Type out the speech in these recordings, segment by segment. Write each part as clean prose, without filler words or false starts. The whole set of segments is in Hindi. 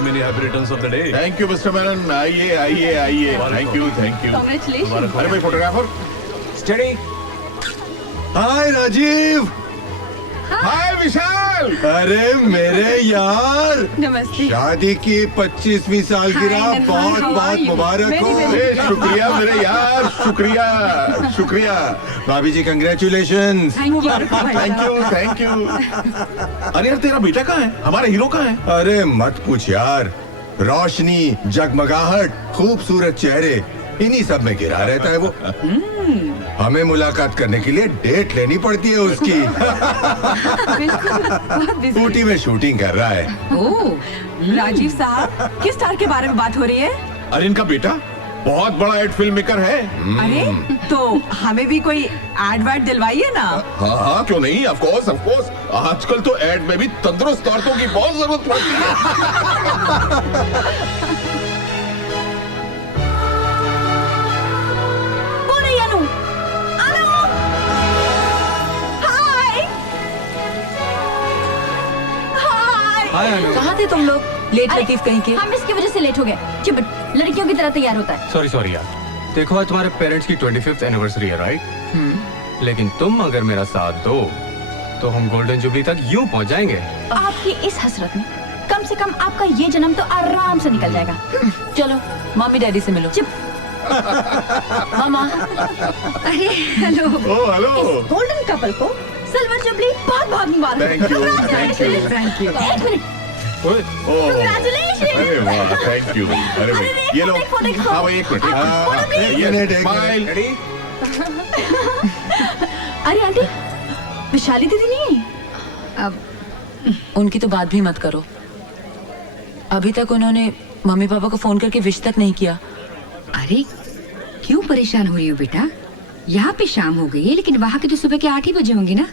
many happy returns of the day. Thank you mister मैनन, आइए आइए आइए। Thank you thank you. Congratulations. अरे भाई फोटोग्राफर। Steady. हाय राजीव। हाय विशाल। अरे मेरे यार, नमस्ते। शादी की 25वीं सालगिरह Hi, Nirmal. बहुत How are बहुत you? मुबारक हो। Very, very शुक्रिया मेरे यार, शुक्रिया शुक्रिया। भाभी जी congratulations. Thank you thank you. अरे यार तेरा बेटा कहाँ है? हमारा हीरो कहाँ है? अरे मत पूछ यार, रोशनी, जगमगाहट, खूबसूरत चेहरे, इन्हीं सब में गिरा रहता है वो। हमें मुलाकात करने के लिए डेट लेनी पड़ती है उसकी। बिल्कुल। ऊटी में शूटिंग कर रहा है। ओह, राजीव साहब, किस स्टार के बारे में बात हो रही है? अरे इनका बेटा बहुत बड़ा एड फिल्म मेकर है। अरे तो हमें भी कोई एड वर्ड दिलवाइए ना। हाँ हाँ क्यों नहीं, ऑफ कोर्स। आजकल तो एड में भी तंदुरुस्त औरतों की बहुत जरूरत पड़ती है। कौन है यानू? अनु! हाय! हाय! कहाँ थे तुम लोग? लेट लतीफ कहीं के। हम इसकी वजह से लेट हो गए। चिपट, लड़कियों की तरह तैयार होता है। सॉरी यार। देखो आज तुम्हारे पेरेंट्स की 25th एनिवर्सरी है, राइट? लेकिन तुम अगर मेरा साथ दो तो हम गोल्डन जुबली तक यूं पहुंच जाएंगे। आपकी इस हसरत में कम से कम आपका ये जन्म तो आराम से निकल जाएगा। चलो मम्मी डैडी से मिलो। चिप। मामा। अरे हेलो। ओ हेलो। गोल्डन कपल को सिल्वर जुबली बहुत बहुत मुबारक। Thank you. Thank you. एक मिनट। Oh Congratulations! अरे वाह थैंक यू। अरे भाई ये लो। हाँ भाई एक मिनट। ये मिनट, एक स्माइल। अरे आंटी, विशाली दीदी नहीं आई? अब उनकी तो बात भी मत करो। अभी तक उन्होंने मम्मी पापा को फोन करके विश तक नहीं किया। अरे क्यों परेशान हो रही हो बेटा? यहाँ पे शाम हो गई है लेकिन वहाँ के तो सुबह के 8 ही बजे होंगे ना।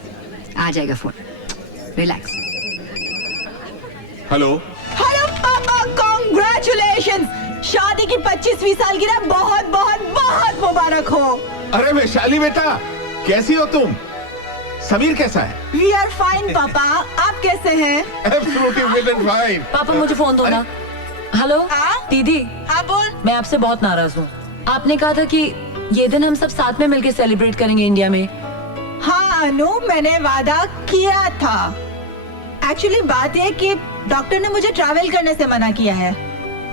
आ जाएगा फोन, रिलैक्स। हेलो। हेलो पापा, कॉन्ग्रेचुलेशंस! शादी की 25वीं सालगिरह बहुत बहुत बहुत मुबारक हो। अरे वैशाली बेटा कैसी हो तुम? समीर कैसा है? वी आर फाइन पापा, आप कैसे हैं? Absolutely fit and fine. पापा मुझे फोन दो ना। हेलो हाँ? दीदी, हाँ बोल। मैं आपसे बहुत नाराज हूँ। आपने कहा था कि ये दिन हम सब साथ में मिलकर सेलिब्रेट करेंगे इंडिया में। हाँ अनु, मैंने वादा किया था। एक्चुअली बात यह कि डॉक्टर ने मुझे ट्रैवल करने से मना किया है।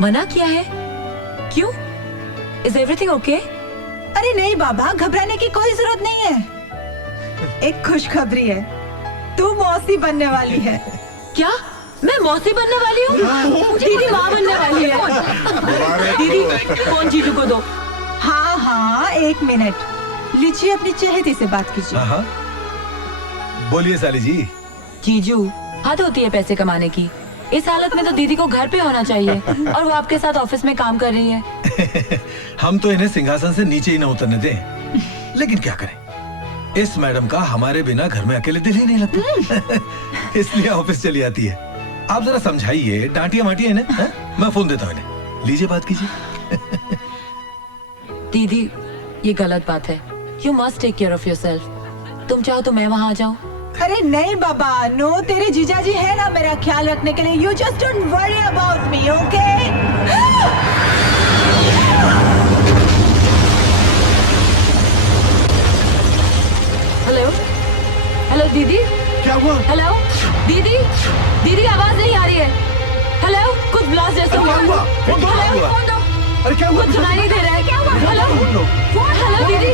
मना किया है? क्यों? Is everything okay? अरे नहीं बाबा, घबराने की कोई जरूरत नहीं है। एक खुशखबरी है, तू मौसी बनने वाली है। क्या मैं मौसी बनने वाली हूँ? दीदी माँ बनने वाली है। दीदी फोन जीजू को दो। हाँ हाँ एक मिनट, लीजिए अपनी चहेती से बात कीजिए। हाँ बोलिए साली जी। जीजू हद होती है पैसे कमाने की। इस हालत में तो दीदी को घर पे होना चाहिए और वो आपके साथ ऑफिस में काम कर रही है। हम तो इन्हें सिंहासन से नीचे ही न उतरने दें, लेकिन क्या करें, इस मैडम का हमारे बिना घर में अकेले दिल ही नहीं लगता। इसलिए ऑफिस चली आती है। आप जरा समझाइए, डांटिए माटिए इन्हें। हाँ? मैं फोन देता हूँ इन्हें, लीजिए बात कीजिए। दीदी ये गलत बात है। You must take care of yourself. तुम चाहो तो मैं वहाँ आ जाऊँ। अरे नहीं बाबा, नो, तेरे जीजा जी है ना मेरा ख्याल रखने के लिए। You just don't worry about me, okay? Hello hello दीदी। क्या हुआ? हेलो दीदी, दीदी आवाज नहीं आ रही है। हेलो कुछ ब्लास्ट जैसा हुआ। क्या हुआ? फोन दो, क्या हुआ? फोन दो। अरे क्या हुआ? कुछ सुनाई नहीं दे रहा है। क्या हुआ? Hello phone. हेलो दीदी,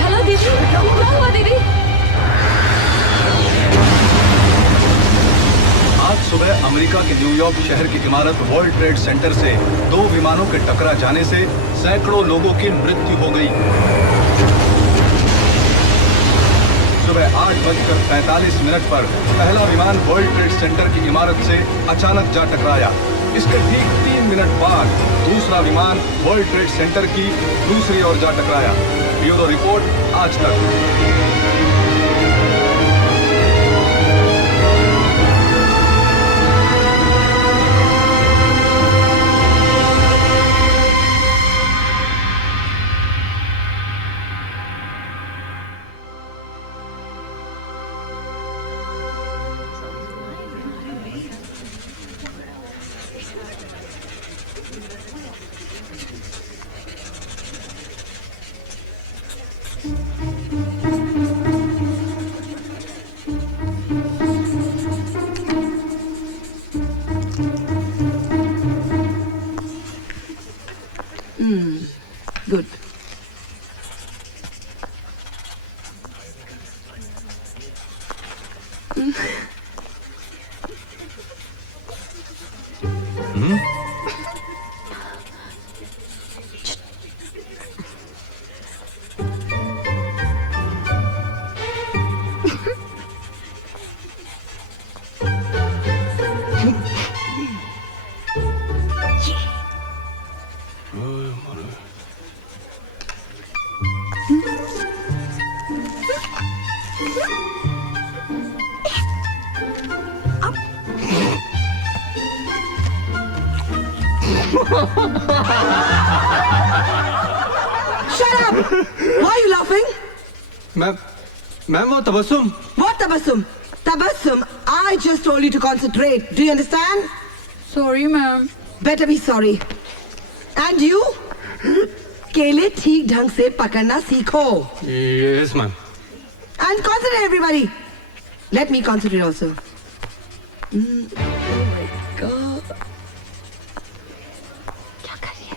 हेलो दीदी, क्या हुआ दीदी? आज सुबह अमेरिका के न्यूयॉर्क शहर की इमारत वर्ल्ड ट्रेड सेंटर से 2 विमानों के टकरा जाने से सैकड़ों लोगों की मृत्यु हो गई। सुबह 8:45 पर पहला विमान वर्ल्ड ट्रेड सेंटर की इमारत से अचानक जा टकराया। इसके ठीक 3 मिनट बाद दूसरा विमान वर्ल्ड ट्रेड सेंटर की दूसरी ओर जा टकराया। ब्यूरो रिपोर्ट आज तक। Shut up! Why are you laughing? Ma'am वो Tabassum What tabassum? Tabassum, I just told you to concentrate. Do you understand? Sorry, ma'am. Better be sorry. And you? केले ठीक ढंग से पकड़ना सीखो. Yes ma'am And concentrate, everybody. Let me concentrate also. Oh my God. क्या कर रही है?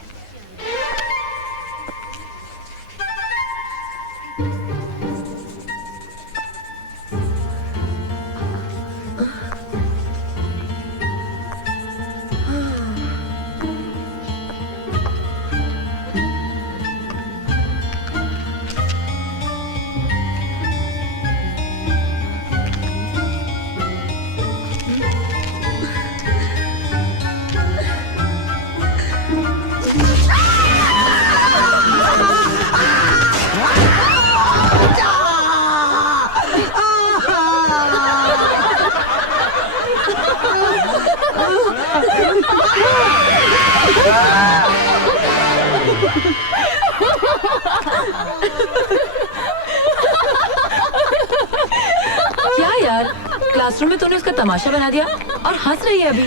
क्या यार, क्लासरूम में तूने उसका तमाशा बना दिया और हंस रही है अभी।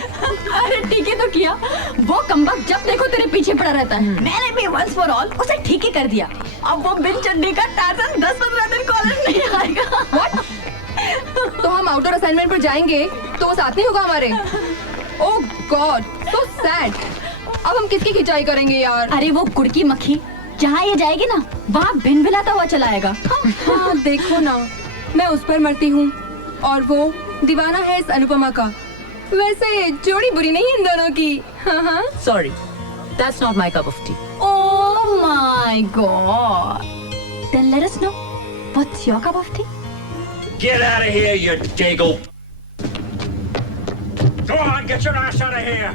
अरे ठीक है तो किया, वो कमबख्त जब देखो तेरे पीछे पड़ा रहता है। मैंने भी वंस फॉर ऑल उसे ठीक ही कर दिया। अब वो बिन चड्डी का टार्जन 10-15 दिन कॉलेज नहीं आएगा। What? तो हम आउटडोर असाइनमेंट पर जाएंगे तो वो साथ नहीं होगा हमारे। ओह गॉड, सो सैड। अब हम किसकी खिंचाई करेंगे यार? अरे वो कुड़की मक्खी जहाँ ये जाएगी ना, वहाँ भिन-भिनाता हुआ चला आएगा। हाँ देखो ना, मैं उस पर मरती हूँ और वो दीवाना है इस अनुपमा का। वैसे जोड़ी बुरी नहीं इन दोनों की। हाँ। Sorry, that's not my cup of T. Oh my god. Then let us know. What's your cup of tea? Get out of here, you dago! Go on, get your ass out of here!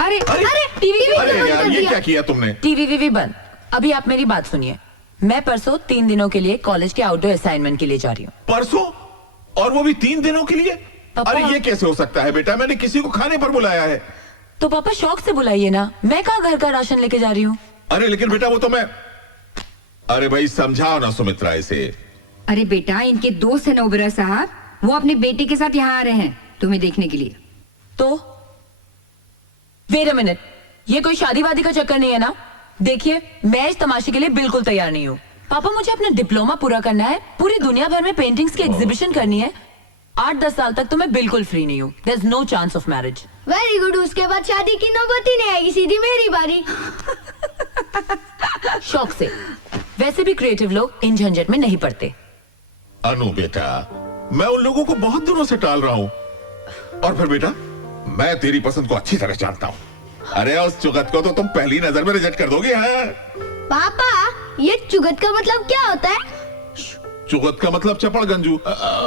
अरे टीवी अरे यार ये क्या किया तुमने? टीवी बंद। अभी आप मेरी बात सुनिए। मैं परसों 3 दिनों के लिए कॉलेज के आउटडोर असाइनमेंट के लिए जा रही हूँ। परसों? और वो भी 3 दिनों के लिए? पापा। अरे ये कैसे हो सकता है बेटा? मैंने किसी को खाने पर बुलाया है। तो पापा शौक से बुलाइए ना, मैं कहाँ घर का राशन लेके जा रही हूँ। अरे लेकिन बेटा वो तो मैं, अरे भाई समझाओ ना सुमित्रा इसे। अरे बेटा, इनके दोस्त है नौबरा साहब, वो अपने बेटे के साथ यहाँ आ रहे हैं तुम्हें देखने के लिए। तो वेट अ मिनट, ये कोई शादी वादी का चक्कर नहीं है ना? देखिए, मैं इस तमाशे के लिए बिल्कुल तैयार नहीं हूँ। पापा मुझे अपना डिप्लोमा पूरा करना है, पूरी दुनिया भर में पेंटिंग्स की एग्जीबिशन करनी है। 8-10 साल तक तो मैं बिल्कुल फ्री नहीं हूँ। There is no chance of marriage. Very good. उसके बाद शादी की नौबत ही नहीं आएगी, सीधी मेरी बारी। शौक से। वैसे भी क्रिएटिव लोग इन झंझट में नहीं पड़ते। अनु बेटा, मैं उन लोगों को बहुत दिनों से टाल रहा हूँ। और फिर बेटा, मैं तेरी पसंद को अच्छी तरह जानता हूँ। अरे उस चुगत को तो तुम पहली नजर में रिजेक्ट कर दोगे। हाँ? पापा, ये चुगत का मतलब क्या होता है? चुगत का मतलब चपड़ गंजू।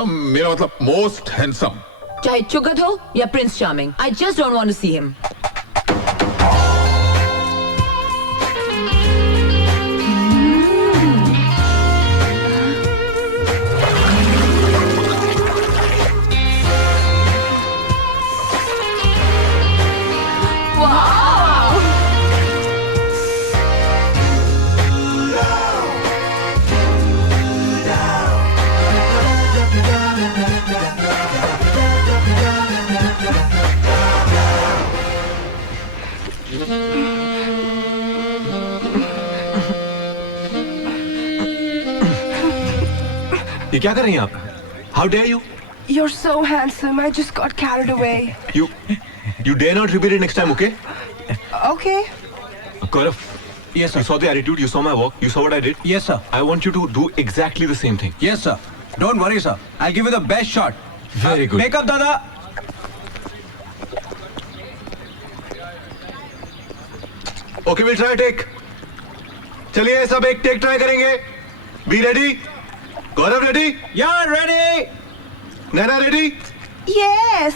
मेरा मतलब मोस्ट हैंडसम। चाहे चुगत हो या prince charming, I just don't want to see him. ये क्या कर रही हैं आप? How dare you? You're so handsome. I just got carried away. You dare not repeat it next time, okay? Okay. Gaurav, Yes, you sir. saw the attitude, you saw my work, you saw what I did. Yes, sir. I want you to do exactly the same thing. Yes, sir. Don't worry, sir. I'll give you the best shot. Very good. Make up, Dada. Okay, we'll try a take. चलिए सब एक टेक ट्राई करेंगे. Be ready? Gaurav ready? Yeah, ready. Naina ready? Yes.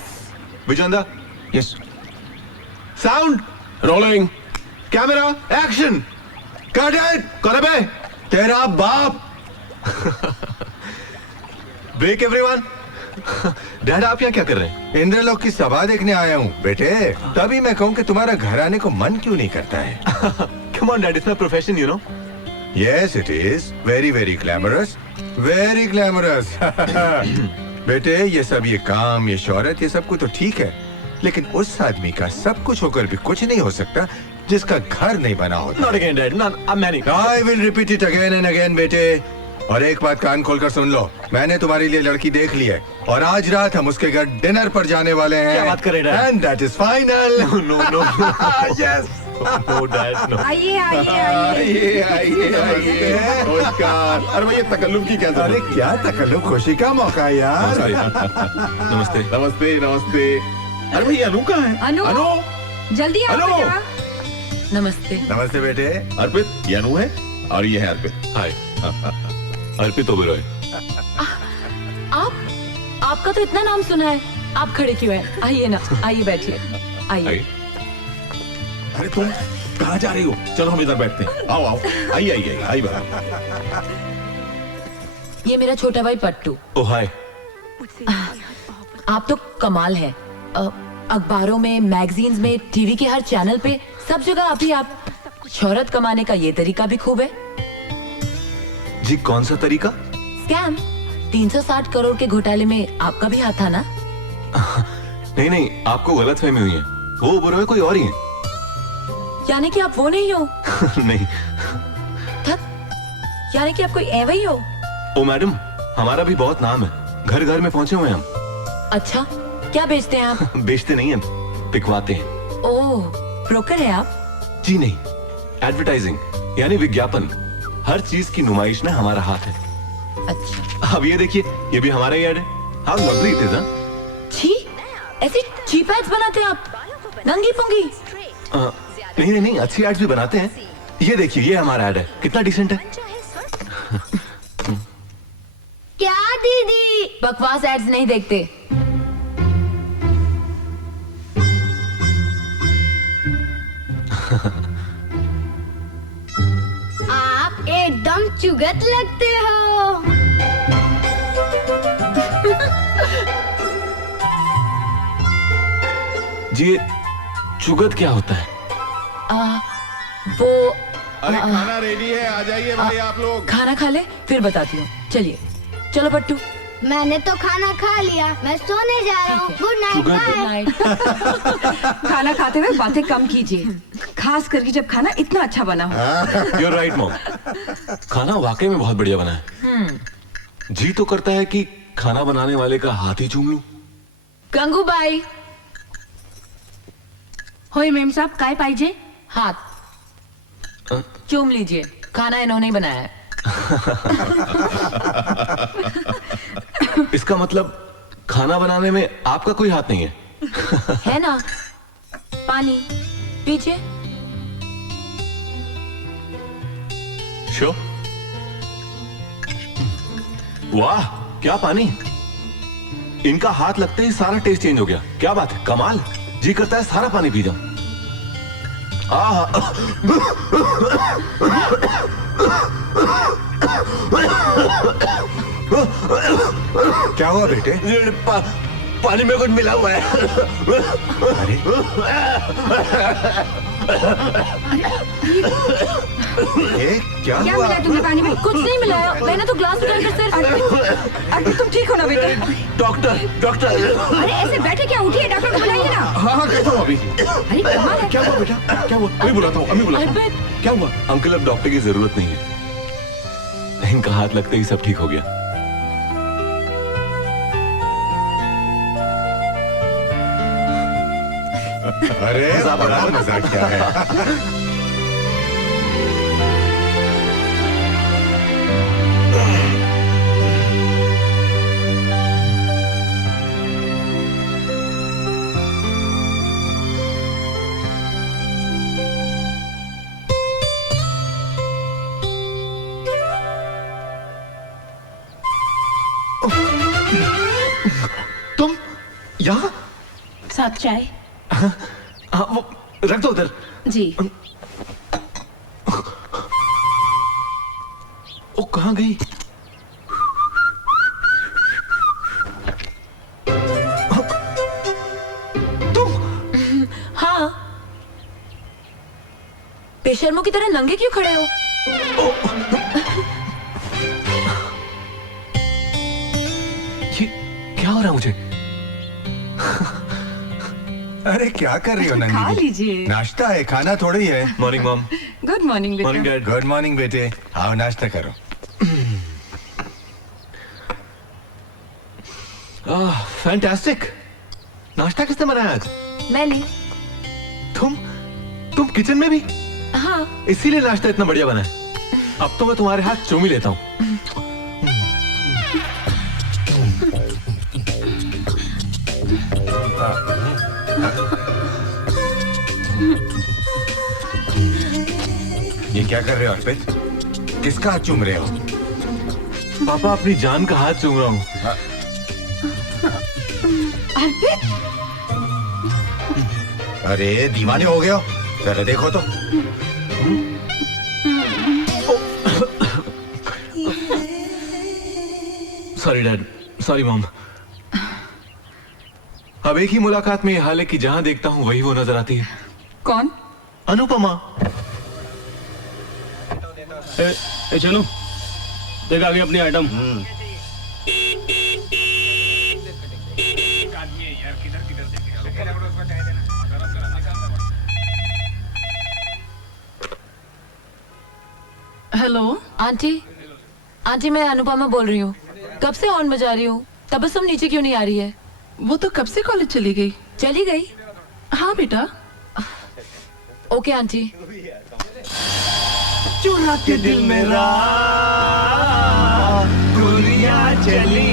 Vijanda? Yes. Sound? Rolling. Camera? Action? Cut it. Gaurav है? तेरा बाप. Break everyone. डैड आप यहाँ क्या कर रहे हैं? इंद्रलोक की सभा देखने आया हूँ बेटे. तभी मैं कहूँ कि तुम्हारा घर आने को मन क्यों नहीं करता है? Come on, Dad, it's my profession, you know. Yes, it is. Very, very glamorous. Very glamorous. बेटे ये सब ये काम ये शोहरत ये सब कुछ तो ठीक है, लेकिन उस आदमी का सब कुछ होकर भी कुछ नहीं हो सकता जिसका घर नहीं बना होता. Not again, Dad. Not. I'm Manny. I will repeat it again and again बेटे. और एक बात कान खोलकर सुन लो, मैंने तुम्हारे लिए लड़की देख ली है और आज रात हम उसके घर डिनर पर जाने वाले हैं. क्या बात कर रहे हैं, Dad? And that is final. No, no, no. Yes. No, Dad, no. आइए आइए आइए. आइए नमस्कार. अरे भैया तकल्लुफ की क्या अरे जरूरत? क्या तकल्लुफ, खुशी का मौका है यार. नमस्ते. नमस्ते नमस्ते. अरे भैया अनु कहाँ है? अनु. जल्दी आओ अनु. बेटा. नमस्ते. नमस्ते बेटे. अर्पित ये अनु है और ये है अर्पित. हाय. अर्पित ओबेरॉय. आपका तो इतना नाम सुना है. आप खड़े क्यों हैं? आइए ना, आइए बैठिए. आइए. अरे तुम कहाँ जा रही हो? चलो हम इधर बैठते हैं. आओ आओ. आइए आइए आइए बाहर. ये मेरा छोटा भाई पट्टू. Oh, hi. आप तो कमाल है. अखबारों में, मैगजीन्स में, टीवी के हर चैनल पे, सब जगह आप शोहरत कमाने का ये तरीका भी खूब है. जी कौन सा तरीका? स्कैम. 360 करोड़ के घोटाले में आपका भी हाथ था ना? नहीं नहीं, आपको गलतफहमी हुई है. वो ओबेरॉय कोई और ही है. यानी कि आप वो नहीं हो? नहीं. यानी कि आप कोई ऐवा ही हो? ओ मैडम, हमारा भी बहुत नाम है. घर घर में पहुंचे हुए हैं हम. अच्छा, क्या बेचते हैं आप? बेचते नहीं हैं, बिकवाते हैं. ओह, ब्रोकर है आप? जी नहीं, एडवर्टाइजिंग यानी विज्ञापन. हर चीज की नुमाइश में हमारा हाथ है. अच्छा. अब ये देखिए, ये भी हमारा ही ऐड है. How lovely it is. छी, ऐसे चीप एड्स बनाते हैं आप? नंगी पुंगी. नहीं नहीं नहीं, अच्छी एड्स भी बनाते हैं. ये देखिए, ये हमारा ऐड है. कितना डिसेंट है. क्या दीदी? बकवास एड्स नहीं देखते. आप एकदम चुगत लगते हो. जी ये चुगत क्या होता है? वो अरे खाना रेडी है, आ जाइए भाई आप लोग. खाना खा ले, फिर बताती हूँ. चलिए, चलो पट्टू. मैंने तो खाना खा लिया, मैं सोने जा रहा हूँ. Good night. Good bye. Night. खाना खाते हुए बातें कम कीजिए, खास करके जब खाना इतना अच्छा बना हो. You're right, mom. खाना वाकई में बहुत बढ़िया बना है. जी तो करता है कि खाना बनाने वाले का हाथ ही चूम लूं. गंगूबाई. होय मेम साहब, काय पाहिजे? हाथ चूम लीजिए, खाना इन्होंने ही बनाया है. इसका मतलब खाना बनाने में आपका कोई हाथ नहीं है. है ना? पानी पीछे. श्योर. वाह क्या पानी. इनका हाथ लगते ही सारा टेस्ट चेंज हो गया. क्या बात है, कमाल. जी करता है सारा पानी पी जाऊं. क्या हुआ बेटे? पानी में कुछ मिला हुआ है. अरे क्या क्या हुआ? मिला तुम्हें पानी में? कुछ नहीं मिलाया, मैंने तो ग्लास उठाकर सिर्फ. अर्पित तुम ठीक हो ना बेटे? Doctor doctor. अरे ऐसे बैठे क्या, उठिए, डॉक्टर को बुलाइए ना. हाँ कहता हूँ अभी. अरे कमाल है. क्या हुआ बेटा? क्या हुआ? अभी बुलाता हूँ, अभी बुलाता हूँ. अर्पित. क्या हुआ? अंकल अब डॉक्टर की जरूरत नहीं है. इनका हाथ लगते ही सब ठीक हो गया. अरे बड़ा मजाक क्या है। तुम यहाँ? साथ चाय। हाँ, वो रख दो उधर। जी। ओ कहाँ गई? हाँ, बेशर्मों की तरह नंगे क्यों खड़े हो? ये क्या हो रहा है मुझे? अरे क्या कर रही हो नंदी? खा लीजिए। नाश्ता है, खाना थोड़ी है। Morning mom. Good morning morning dad. Good morning बेटे, आओ नाश्ता करो। फैंटास्टिक। नाश्ता किसने बनाया आज? मैंने। तुम किचन में भी? हाँ। इसीलिए नाश्ता इतना बढ़िया बना है। अब तो मैं तुम्हारे हाथ चूम ही लेता हूँ। ये क्या कर रहे हो अर्पित? किसका हाथ चूम रहे हो? पापा अपनी जान का हाथ चूम रहा हूँ। अर्पित, अरे दीवाने हो गए हो? जरा देखो तो। Sorry dad, sorry mom. अब एक ही मुलाकात में ये हाल है कि जहां देखता हूँ वही वो नजर आती है। कौन? अनुपमा। चलो देख आ गई अपनी आइटम। हेलो आंटी, आंटी मैं अनुपमा बोल रही हूँ। कब से हॉर्न बजा रही हूँ, तबस्सुम नीचे क्यों नहीं आ रही है? वो तो कब से कॉलेज चली गई। चली गई? हाँ बेटा। Okay aunty. चुरा के दिल मेरा दुनिया चली,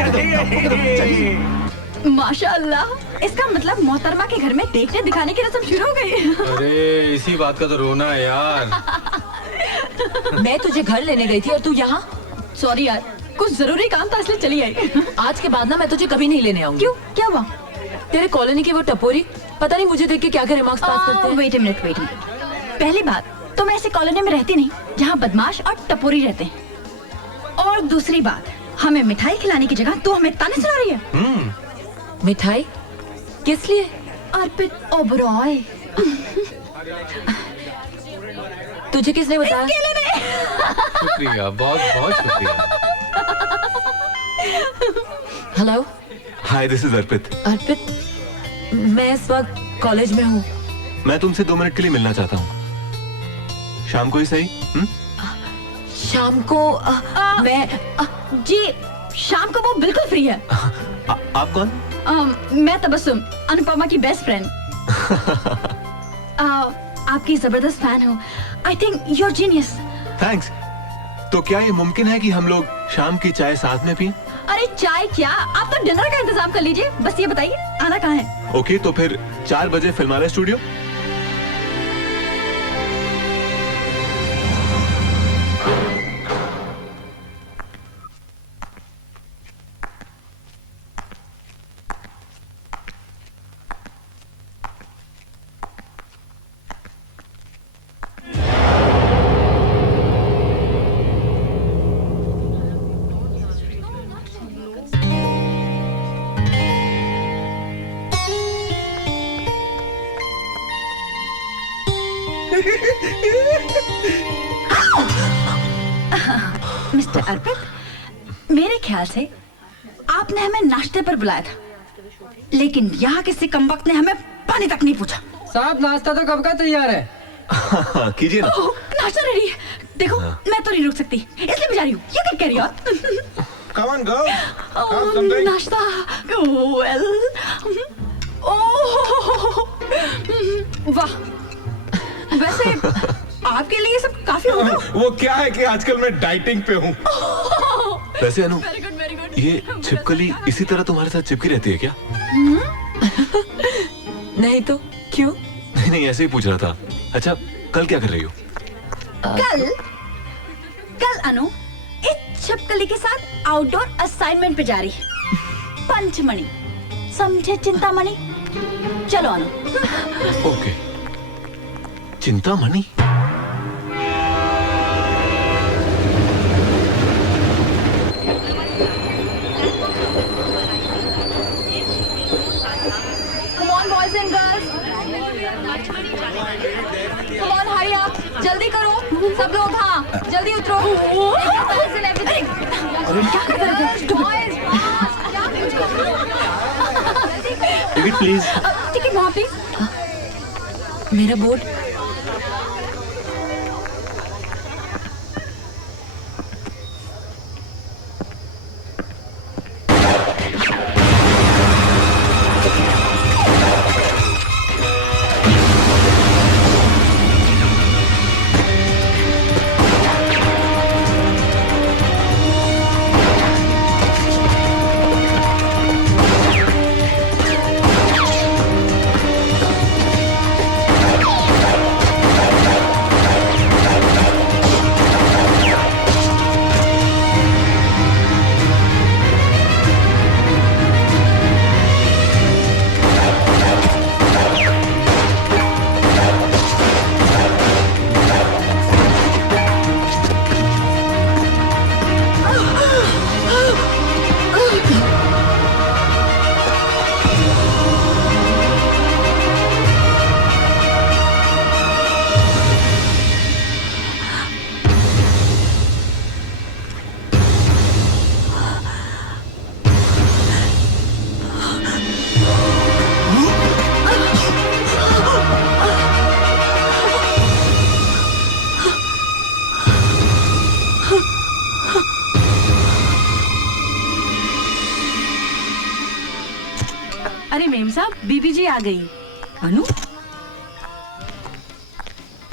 अरे चली। माशाअल्लाह, इसका मतलब मोहतरमा के घर में देखने दिखाने की रस्म शुरू हो गई। अरे इसी बात का तो रोना है यार। मैं तुझे घर लेने गई थी और तू यहाँ? सॉरी यार, कुछ जरूरी काम था इसलिए चली आई। आज के बाद ना मैं तुझे कभी नहीं लेने आऊंगी। क्यों, क्या हुआ? तेरे कॉलोनी की वो टपोरी पता नहीं मुझे देख के क्या क्या रिमार्क्स पास करते हैं। Wait a minute, wait. पहली बात तो मैं ऐसे कॉलोनी में रहती नहीं जहाँ बदमाश और टपोरी रहते हैं। और दूसरी बात, हमें मिठाई खिलाने की जगह तू हमें ताने सुना रही है। मिठाई? किस लिए? अर्पित ओबरॉय। तुझे किसने बताया? शुक्रिया, बहुत बहुत शुक्रिया। हेलो। हाय, दिस इज अर्पित। अर्पित, मैं इस वक्त कॉलेज में हूँ। मैं तुमसे 2 मिनट के लिए मिलना चाहता हूँ। शाम को ही सही? शाम को मैं जी शाम को वो बिल्कुल फ्री है। आप कौन? मैं तबस्सुम, अनुपमा की बेस्ट फ्रेंड। आपकी जबरदस्त फैन हूँ। I think you are genius. Thanks. तो क्या ये मुमकिन है कि हम लोग शाम की चाय साथ में पिएं? अरे चाय क्या, आप तो डिनर का इंतजाम कर लीजिए। बस ये बताइए आना कहाँ है? ओके, तो फिर 4 बजे फिल्मालय स्टूडियो। मिस्टर अर्पित, मेरे ख्याल से आपने हमें नाश्ते पर बुलाया था, लेकिन यहाँ किसी कमबख्त ने हमें पानी तक नहीं पूछा। साहब नाश्ता तो कब का तैयार है? कीजिए ना। नाश्ता रेडी है। देखो मैं तो नहीं रुक सकती, इसलिए मैं जा रही हूँ। You can carry on. Come on, girl. नाश्ता। वेल ओह वाह, वैसे आपके लिए ये सब काफी होगा। वो क्या है कि आजकल मैं डाइटिंग पे हूँ। वैसे अनु, वेरी गुड वेरी गुड। ये छिपकली इसी तरह तुम्हारे साथ चिपकी रहती है क्या? नहीं तो क्यों? नहीं नहीं, ऐसे ही पूछ रहा था। अच्छा, कल क्या कर रही हो? कल अनु इस छिपकली के साथ आउटडोर असाइनमेंट पे जा रही है। पंचमणि, समझे चिंतामणि? चलो Anu. Okay, Chintamani. Come on boys and girls. Come on hurry up. जल्दी करो सब लोग। हाँ जल्दी उतरो। everything. क्या कर रहे थे? Boys, ticket please. टिकट वहाँ प्लीज। मेरा बोर्ड। अरे मेम साहब, बीबी जी आ गई। अनु,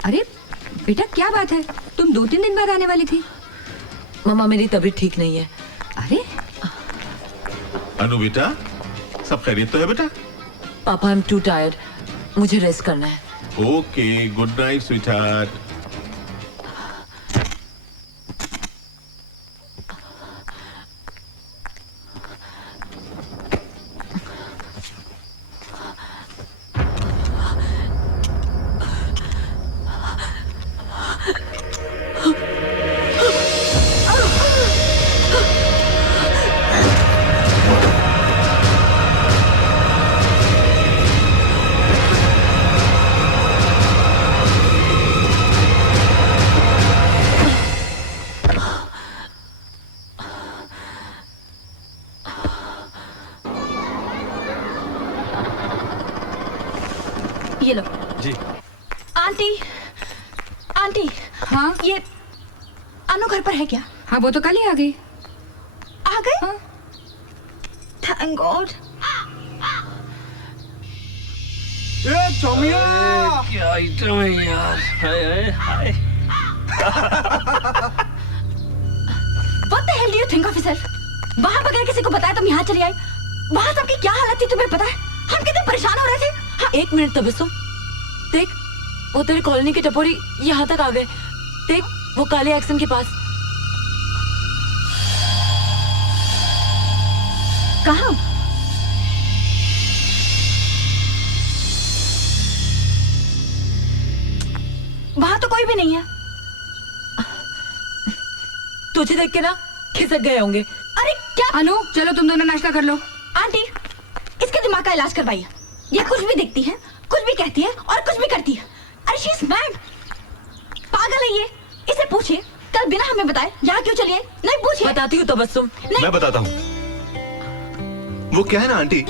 अरे बेटा क्या बात है? तुम 2-3 दिन बाद आने वाली थी। मम्मा मेरी तबीयत ठीक नहीं है। अरे अनु बेटा, सब खैरियत तो है बेटा? पापा आई एम टू टायर्ड, मुझे रेस्ट करना है। Okay, good night sweetheart. ये लो। जी। Aunty, aunty. हाँ ये अनु घर पर है क्या? हाँ, वो तो कल ही आ गई। आ गए? हाँ। Thank God. चौमिया, क्या आइटम है यार। हाय हाय हाय। What the hell do you think of yourself? वहाँ बगैर किसी को बताया तुम यहाँ चली आई। वहाँ सबकी क्या हालत थी तुम्हें पता है? हम कितने परेशान हो रहे थे। हाँ। एक मिनट तबस्सुम, देख वो तेरे कॉलोनी के टपोरी यहाँ तक आ गए। देख वो काले एक्शन के पास। कहाँ? वहाँ तो कोई भी नहीं है। तुझे देख के ना खिसक गए होंगे। अरे क्या? अनु चलो तुम दोनों नाश्ता कर लो। आंटी, इसके दिमाग का इलाज करवाइए। ये कुछ भी दिखती है, कुछ भी कहती है और कुछ भी करती है। अरे शी इज मैड, पागल है ये। इसे पूछिए कल बिना हमें बताए यहाँ क्यों चली आई। नहीं पूछिए। बताती हूँ तबस्सुम। मैं बताता हूँ। वो क्या है ना आंटी,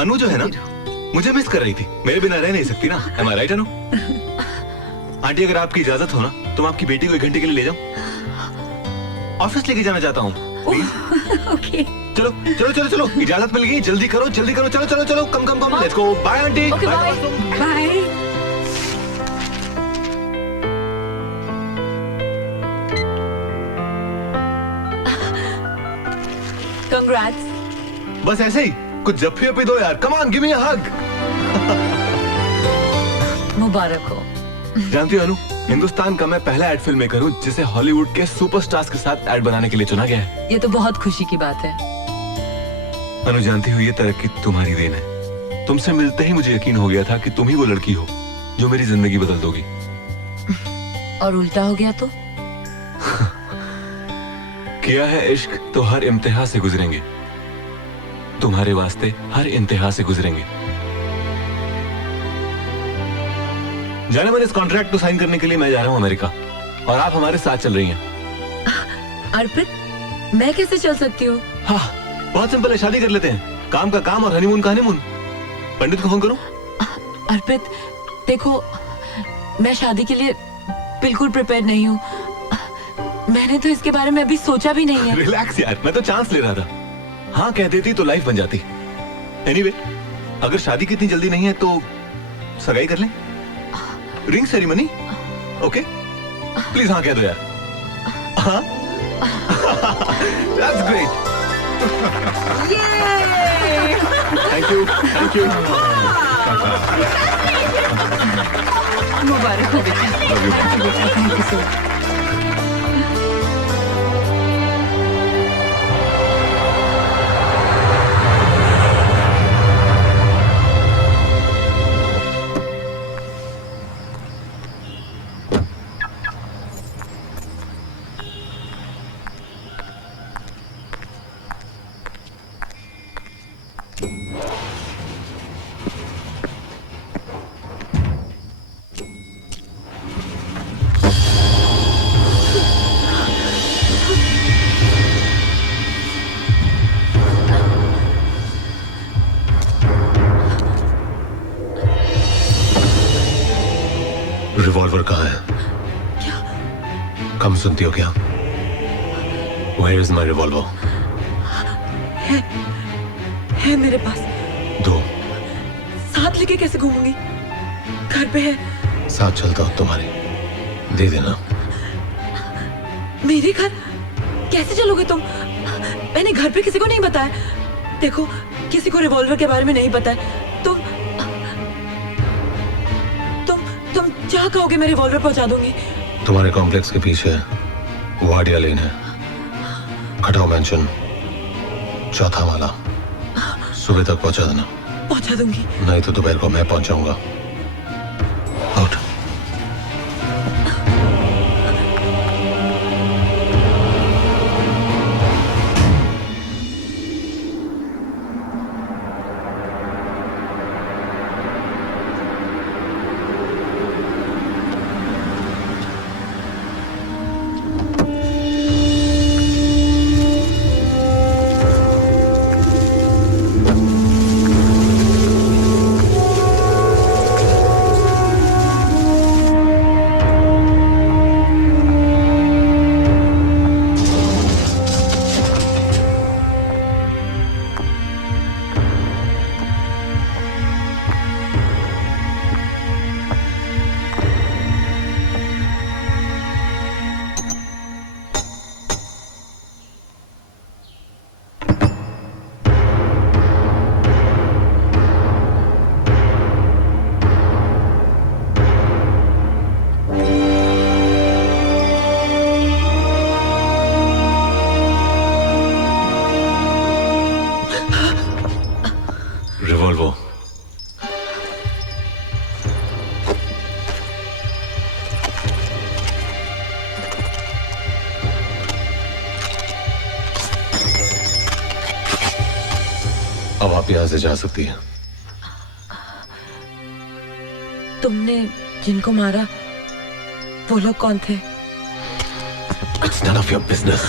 अनु जो है ना मुझे मिस कर रही थी। मेरे बिना रह नहीं सकती ना। Am I right Anu? Aunty अगर आपकी इजाजत हो ना तो मैं आपकी बेटी को 1 घंटे के लिए ले जाऊं। ऑफिस लेके जाना चाहता हूँ प्लीज। ओके चलो चलो चलो चलो, इजाजत मिल गई, जल्दी करो चलो चलो चलो, come come come, let's go, bye aunty. Okay bye. Bye. Congrats. बस ऐसे ही कुछ जफ्फी अपी दो यार, कम ऑन गिव मी अ हग। मुबारक हो। जानती हो अनु, हिंदुस्तान का मैं पहला एड फिल्म मेकर हूँ जिसे हॉलीवुड के सुपरस्टार्स के साथ एड बनाने के लिए चुना गया है। ये तो बहुत खुशी की बात है। अनु जानती हो, ये तरक्की तुम्हारी देन है। तुमसे मिलते ही मुझे यकीन हो गया था कि तुम ही वो लड़की हो जो मेरी जिंदगी बदल दोगी। और उल्टा हो गया तो? किया है इश्क तो हर इम्तिहा से गुजरेंगे, तुम्हारे वास्ते हर इंतहा से गुजरेंगे। जाने मन, इस कॉन्ट्रैक्ट को साइन करने के लिए मैं जा रहा हूँ अमेरिका, और आप हमारे साथ चल रही हैं। अर्पित, मैं कैसे चल सकती हूँ? हाँ, बहुत सिंपल है, शादी कर लेते हैं। काम का काम और हनीमून का हनीमून। पंडित को फोन करूं? अर्पित देखो, मैं शादी के लिए बिल्कुल प्रिपेयर नहीं हूँ। मैंने तो इसके बारे में अभी सोचा भी नहीं है। रिलैक्स यार, मैं तो चांस ले रहा था। हाँ कह देती तो लाइफ बन जाती। एनीवे, अगर शादी की इतनी जल्दी नहीं है तो सगाई कर लें, रिंग सेरेमनी। ओके प्लीज हाँ कह दो यार। हाँ that's great. Thank you thank you. मुबारक हो बेटा। Thank you so much. Revolver कहाँ है? कम सुनती हो क्या? Where is my revolver? है मेरे पास। दो। साथ लेके कैसे घूमूंगी? घर पे है। साथ चलता हूँ तुम्हारे, दे देना। मेरे घर कैसे चलोगे तुम? मैंने घर पे किसी को नहीं बताया। देखो, किसी को रिवॉल्वर के बारे में नहीं पता है। तुम क्या कहोगे, मैं रिवॉल्वर पहुंचा दूंगी। तुम्हारे कॉम्प्लेक्स के पीछे वाडिया लेन है, खटाव मैंशन, चौथा वाला। सुबह तक पहुंचा देना। पहुंचा दूंगी। नहीं तो दोपहर को मैं पहुंचाऊंगा। आउट। रिवॉल्वर। अब आप यहां से जा सकती हैं। तुमने जिनको मारा वो लोग कौन थे? It's none of your business.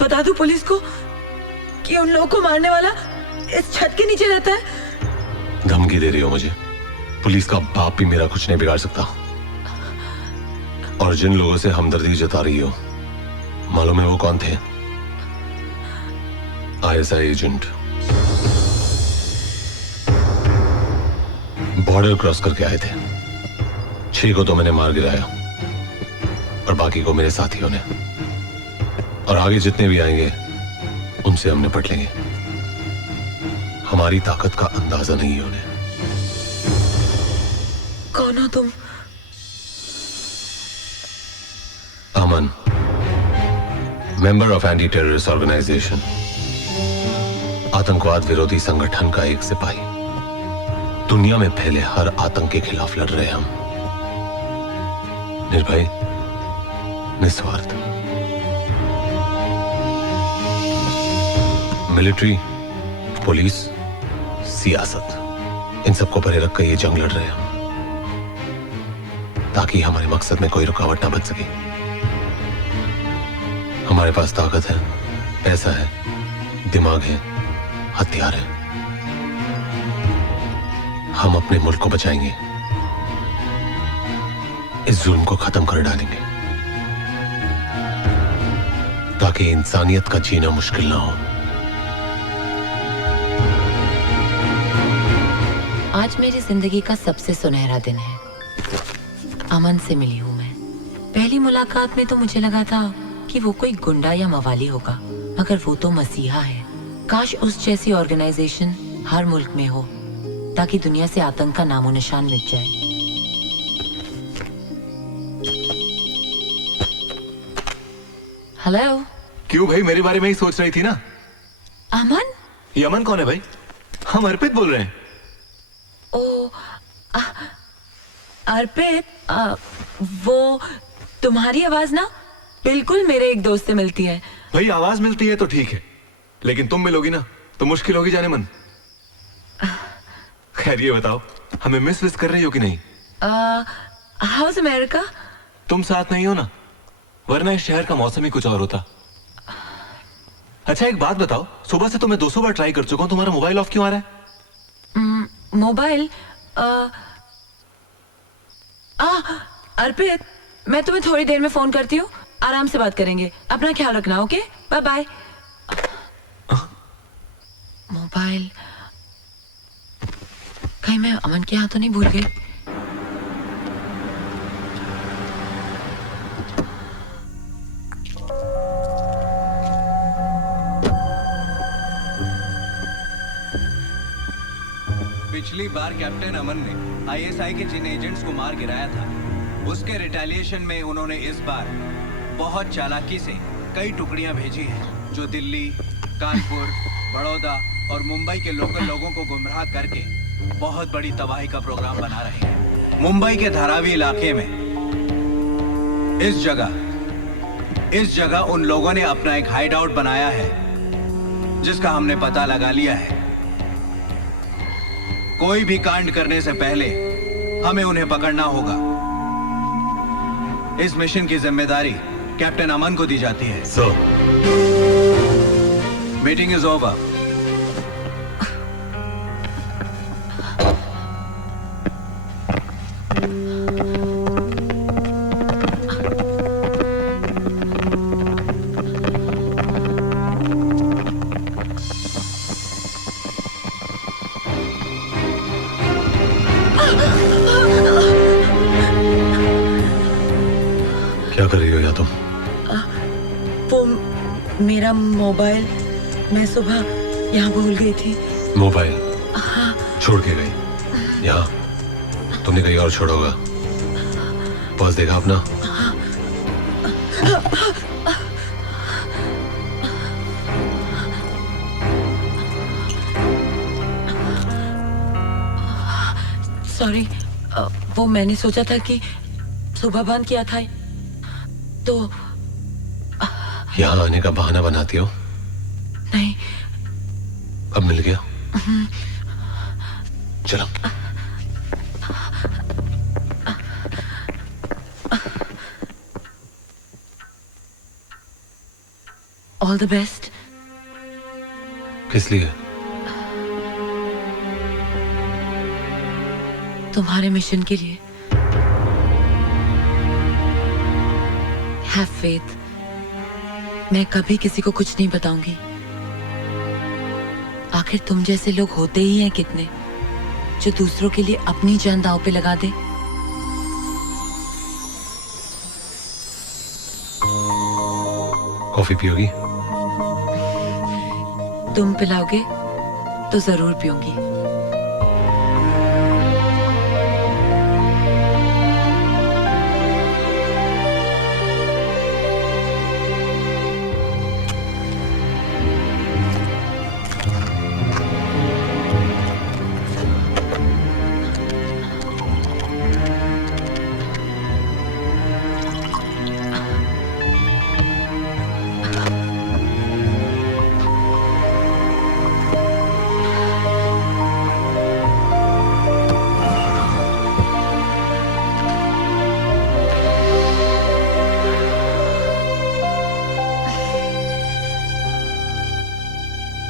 बता दूं पुलिस को कि उन लोगों को मारने वाला इस छत के नीचे रहता है? धमकी दे रही हो मुझे? पुलिस का बाप भी मेरा कुछ नहीं बिगाड़ सकता। और जिन लोगों से हमदर्दी जता रही हो, मालूम है वो कौन थे? ISI agent. बॉर्डर क्रॉस करके आए थे। 6 को तो मैंने मार गिराया और बाकी को मेरे साथियों ने, और आगे जितने भी आएंगे उनसे हम निपट लेंगे। हमारी ताकत का अंदाजा नहीं है उन्हें। कौन हो तुम? Aman, member of anti terrorist organisation, आतंकवाद विरोधी संगठन का एक सिपाही। दुनिया में फैले हर आतंक के खिलाफ लड़ रहे हम, निर्भय, निस्वार्थ। मिलिट्री, पुलिस, सियासत, इन सबको परे रखकर ये जंग लड़ रहे हैं हम, ताकि हमारे मकसद में कोई रुकावट ना बन सके। हमारे पास ताकत है, पैसा है, दिमाग है, हथियार है। हम अपने मुल्क को बचाएंगे, इस जुल्म को खत्म कर डालेंगे, ताकि इंसानियत का जीना मुश्किल ना हो। आज मेरी जिंदगी का सबसे सुनहरा दिन है। अमन से मिली हूँ मैं। पहली मुलाकात में तो मुझे लगा था कि वो कोई गुंडा या मवाली होगा, मगर वो तो मसीहा है। काश उस जैसी ऑर्गेनाइजेशन हर मुल्क में हो, ताकि दुनिया से आतंक का नामो निशान मिट जाए। हेलो। क्यों भाई, मेरे बारे में ही सोच रही थी ना? अमन? ये अमन कौन है भाई? हम अर्पित बोल रहे हैं। ओ, अर्पित, वो तुम्हारी आवाज ना बिल्कुल मेरे एक दोस्त से मिलती है। भाई आवाज मिलती है तो ठीक है, लेकिन तुम मिलोगी ना तो मुश्किल होगी जाने मन। खैर ये बताओ, हमें मिस विस कर रही हो कि नहीं? House America? तुम साथ नहीं हो ना, वरना इस शहर का मौसम ही कुछ और होता। अच्छा एक बात बताओ, सुबह से तो मैं 200 बार ट्राई कर चुका हूं, तुम्हारा मोबाइल ऑफ क्यों आ रहा है? मोबाइल? अर्पित, मैं तुम्हें थोड़ी देर में फोन करती हूँ, आराम से बात करेंगे। अपना ख्याल रखना, ओके? Bye bye. मोबाइल कहीं मैं अमन के यहाँ तो नहीं भूल गई? पिछली बार कैप्टन अमन ने आईएसआई के जिन एजेंट्स को मार गिराया था, उसके रिटेलिएशन में उन्होंने इस बार बहुत चालाकी से कई टुकड़ियां भेजी हैं, जो दिल्ली, कानपुर, बड़ौदा और मुंबई के लोकल लोगों को गुमराह करके बहुत बड़ी तबाही का प्रोग्राम बना रहे हैं। मुंबई के धारावी इलाके में इस जगह उन लोगों ने अपना एक हाइड आउट बनाया है, जिसका हमने पता लगा लिया है। कोई भी कांड करने से पहले हमें उन्हें पकड़ना होगा। इस मिशन की जिम्मेदारी कैप्टन अमन को दी जाती है। Sir, meeting is over. क्या कर रही हो या तुम? वो मेरा मोबाइल मैं सुबह यहाँ भूल गई थी। मोबाइल? हाँ। छोड़ के गई यहाँ? तुमने कहीं और छोड़ा होगा। पास देखा अपना? सॉरी, वो मैंने सोचा था कि सुबह बंद किया था, तो यहाँ आने का बहाना बनाती हो? नहीं। अब मिल गया? चलो। All the best. किस लिए? तुम्हारे मिशन के लिए। हैव फेथ, मैं कभी किसी को कुछ नहीं बताऊंगी। आखिर तुम जैसे लोग होते ही हैं कितने, जो दूसरों के लिए अपनी जान दांव पे लगा दे। कॉफी पियोगी? तुम पिलाओगे तो जरूर पीऊंगी।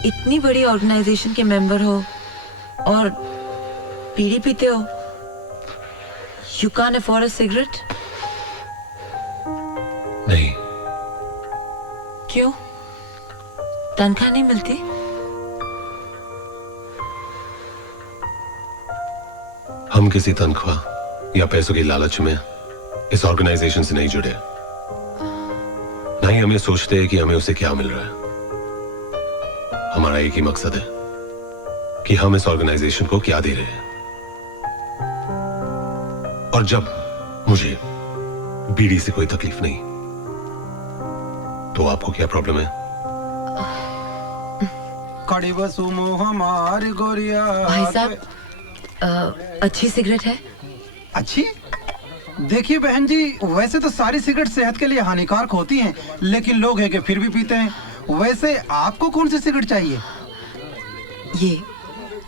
इतनी बड़ी ऑर्गेनाइजेशन के मेंबर हो और बीड़ी पीते हो। You can afford a cigarette? नहीं। क्यों? तनख्वाह नहीं मिलती? हम किसी तनख्वाह या पैसों की लालच में इस ऑर्गेनाइजेशन से नहीं जुड़े। ना ही हम ये सोचते हैं कि हमें उसे क्या मिल रहा है। हमारा एक ही मकसद है कि हम इस ऑर्गेनाइजेशन को क्या दे रहे हैं। और जब मुझे बीड़ी से कोई तकलीफ नहीं, तो आपको क्या प्रॉब्लम है? भाई साहब, अच्छी सिगरेट है? अच्छी? देखिए बहन जी, वैसे तो सारी सिगरेट सेहत के लिए हानिकारक होती हैं, लेकिन लोग हैं कि फिर भी पीते हैं। वैसे आपको कौन सी सिगरेट चाहिए?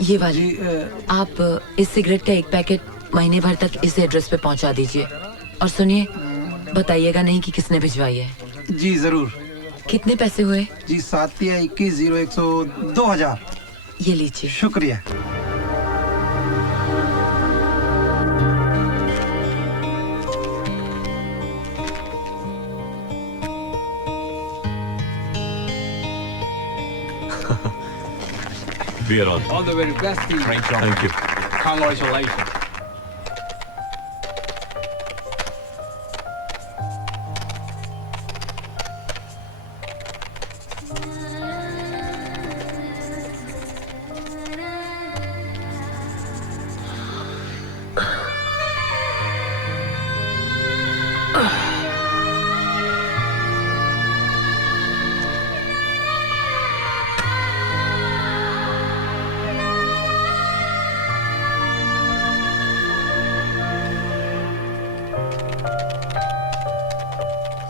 ये वाली। आप इस सिगरेट का एक पैकेट महीने भर तक इस एड्रेस पे पहुंचा दीजिए। और सुनिए, बताइएगा नहीं कि किसने भिजवाई है। जी जरूर। कितने पैसे हुए? जी 7210100 2000। ये लीजिए। शुक्रिया। We are on. All the very best to you. Thank you. Congratulations.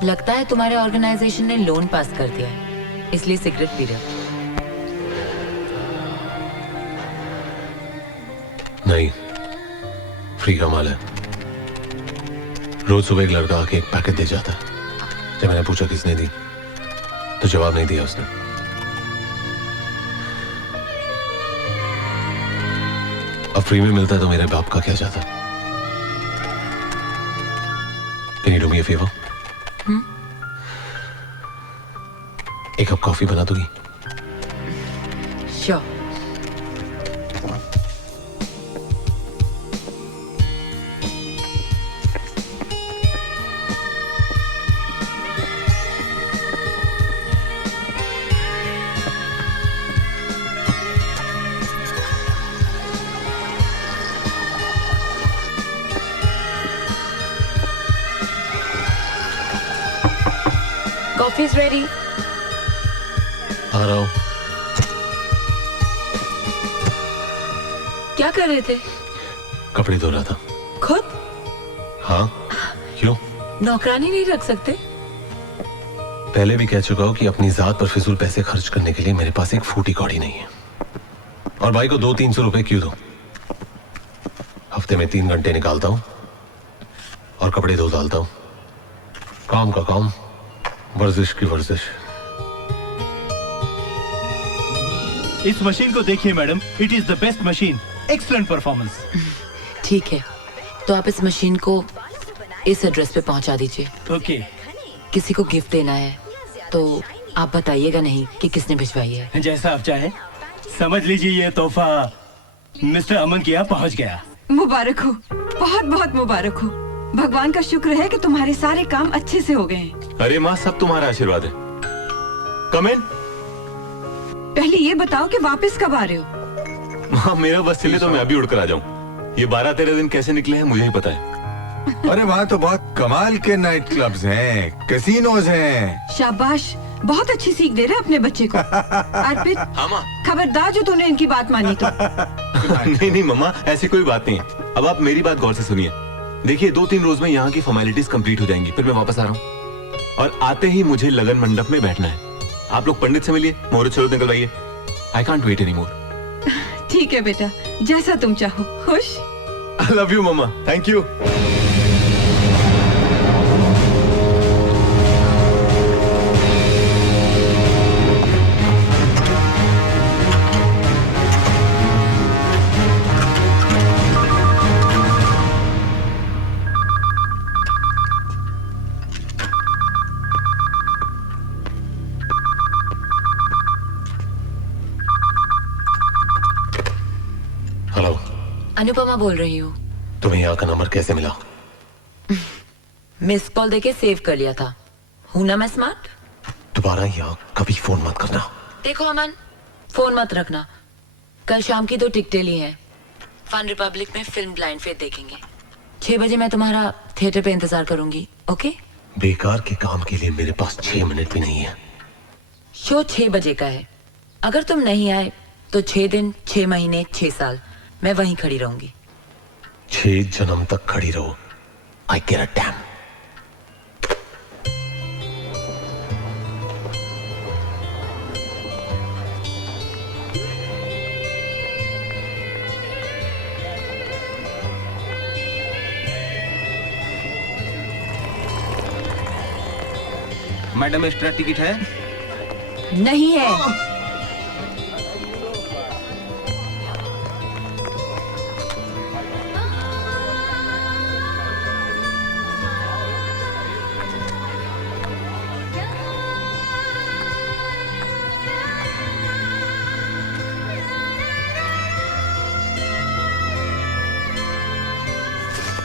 लगता है तुम्हारे ऑर्गेनाइजेशन ने लोन पास कर दिया है, इसलिए सिगरेट पी रहे हो। नहीं, फ्री का माल है। रोज सुबह एक लड़का आके एक पैकेट दे जाता है। जब मैंने पूछा किसने दी, तो जवाब नहीं दिया उसने। अब फ्री में मिलता है तो मेरे बाप का क्या जाता। Can you do me a favor? एक कप कॉफी बना दोगी? Sure. Coffee is ready. आ रहा हूं। क्या कर रहे थे? कपड़े धो रहा था। खुद? हाँ, क्यों? नौकरानी नहीं रख सकते? पहले भी कह चुका हूं कि अपनी जात पर फिजूल पैसे खर्च करने के लिए मेरे पास एक फूटी कौड़ी नहीं है। और भाई को 200-300 रुपए क्यों दूं? हफ्ते में 3 घंटे निकालता हूं और कपड़े धो डालता हूं। काम का काम, वर्जिश की वर्जिश। इस मशीन को देखिए madam, it is the best machine, excellent performance. ठीक है, तो आप इस मशीन को इस एड्रेस पे पहुंचा दीजिए। ओके। किसी को गिफ्ट देना है, तो आप बताइएगा नहीं कि किसने भिजवाई है। जैसा आप चाहे। समझ लीजिए ये तोहफा मिस्टर अमन के यहाँ पहुँच गया। मुबारक हो, बहुत बहुत मुबारक हो। भगवान का शुक्र है कि तुम्हारे सारे काम अच्छे से हो गए हैं। अरे माँ, सब तुम्हारा आशीर्वाद है। कम इन। पहले ये बताओ कि वापस कब आ रहे हो? माँ, मेरा बस चले तो मैं अभी उड़कर आ जाऊँ। ये 12-13 दिन कैसे निकले हैं मुझे ही पता है। अरे वहाँ तो बहुत कमाल के नाइट क्लब्स हैं, कैसीनोज हैं। शाबाश, बहुत अच्छी सीख दे रहे अपने बच्चे को। अर्पित, खबरदार जो तूने इनकी बात मानी तो। नहीं नहीं मम्मा, ऐसी कोई बात नहीं है। अब आप मेरी बात गौर से सुनिए। देखिए 2-3 रोज में यहाँ की फॉर्मेलिटीज कंप्लीट हो जाएंगी, फिर मैं वापस आ रहा हूँ। और आते ही मुझे लगन मंडप में बैठना है। आप लोग पंडित से मिलिए, मुहूर्त शुरू निकलवाइए। I can't wait any more. ठीक है बेटा, जैसा तुम चाहो। खुश? I love you mamma, thank you. Hello, Anupama बोल रही हूँ। तुम्हें यहाँ का नंबर कैसे मिला? मिस कॉल देके सेव कर लिया था। हूं ना मैं स्मार्ट? दोबारा यहाँ कभी फोन मत करना। देखो अमन, फोन मत रखना। कल शाम की 2 टिकटें ली हैं। फन रिपब्लिक में फिल्म ब्लाइंड फेथ देखेंगे। 6 बजे मैं तुम्हारा थिएटर पे इंतजार करूंगी, ओके? बेकार के काम के लिए मेरे पास 6 मिनट भी नहीं है। शो 6 बजे का है। अगर तुम नहीं आए तो 6 दिन, 6 महीने, 6 साल मैं वहीं खड़ी रहूंगी। 6 जन्म तक खड़ी रहो। आई केयर अ डैम। मैडम, एक्स्ट्रा टिकट है? नहीं है।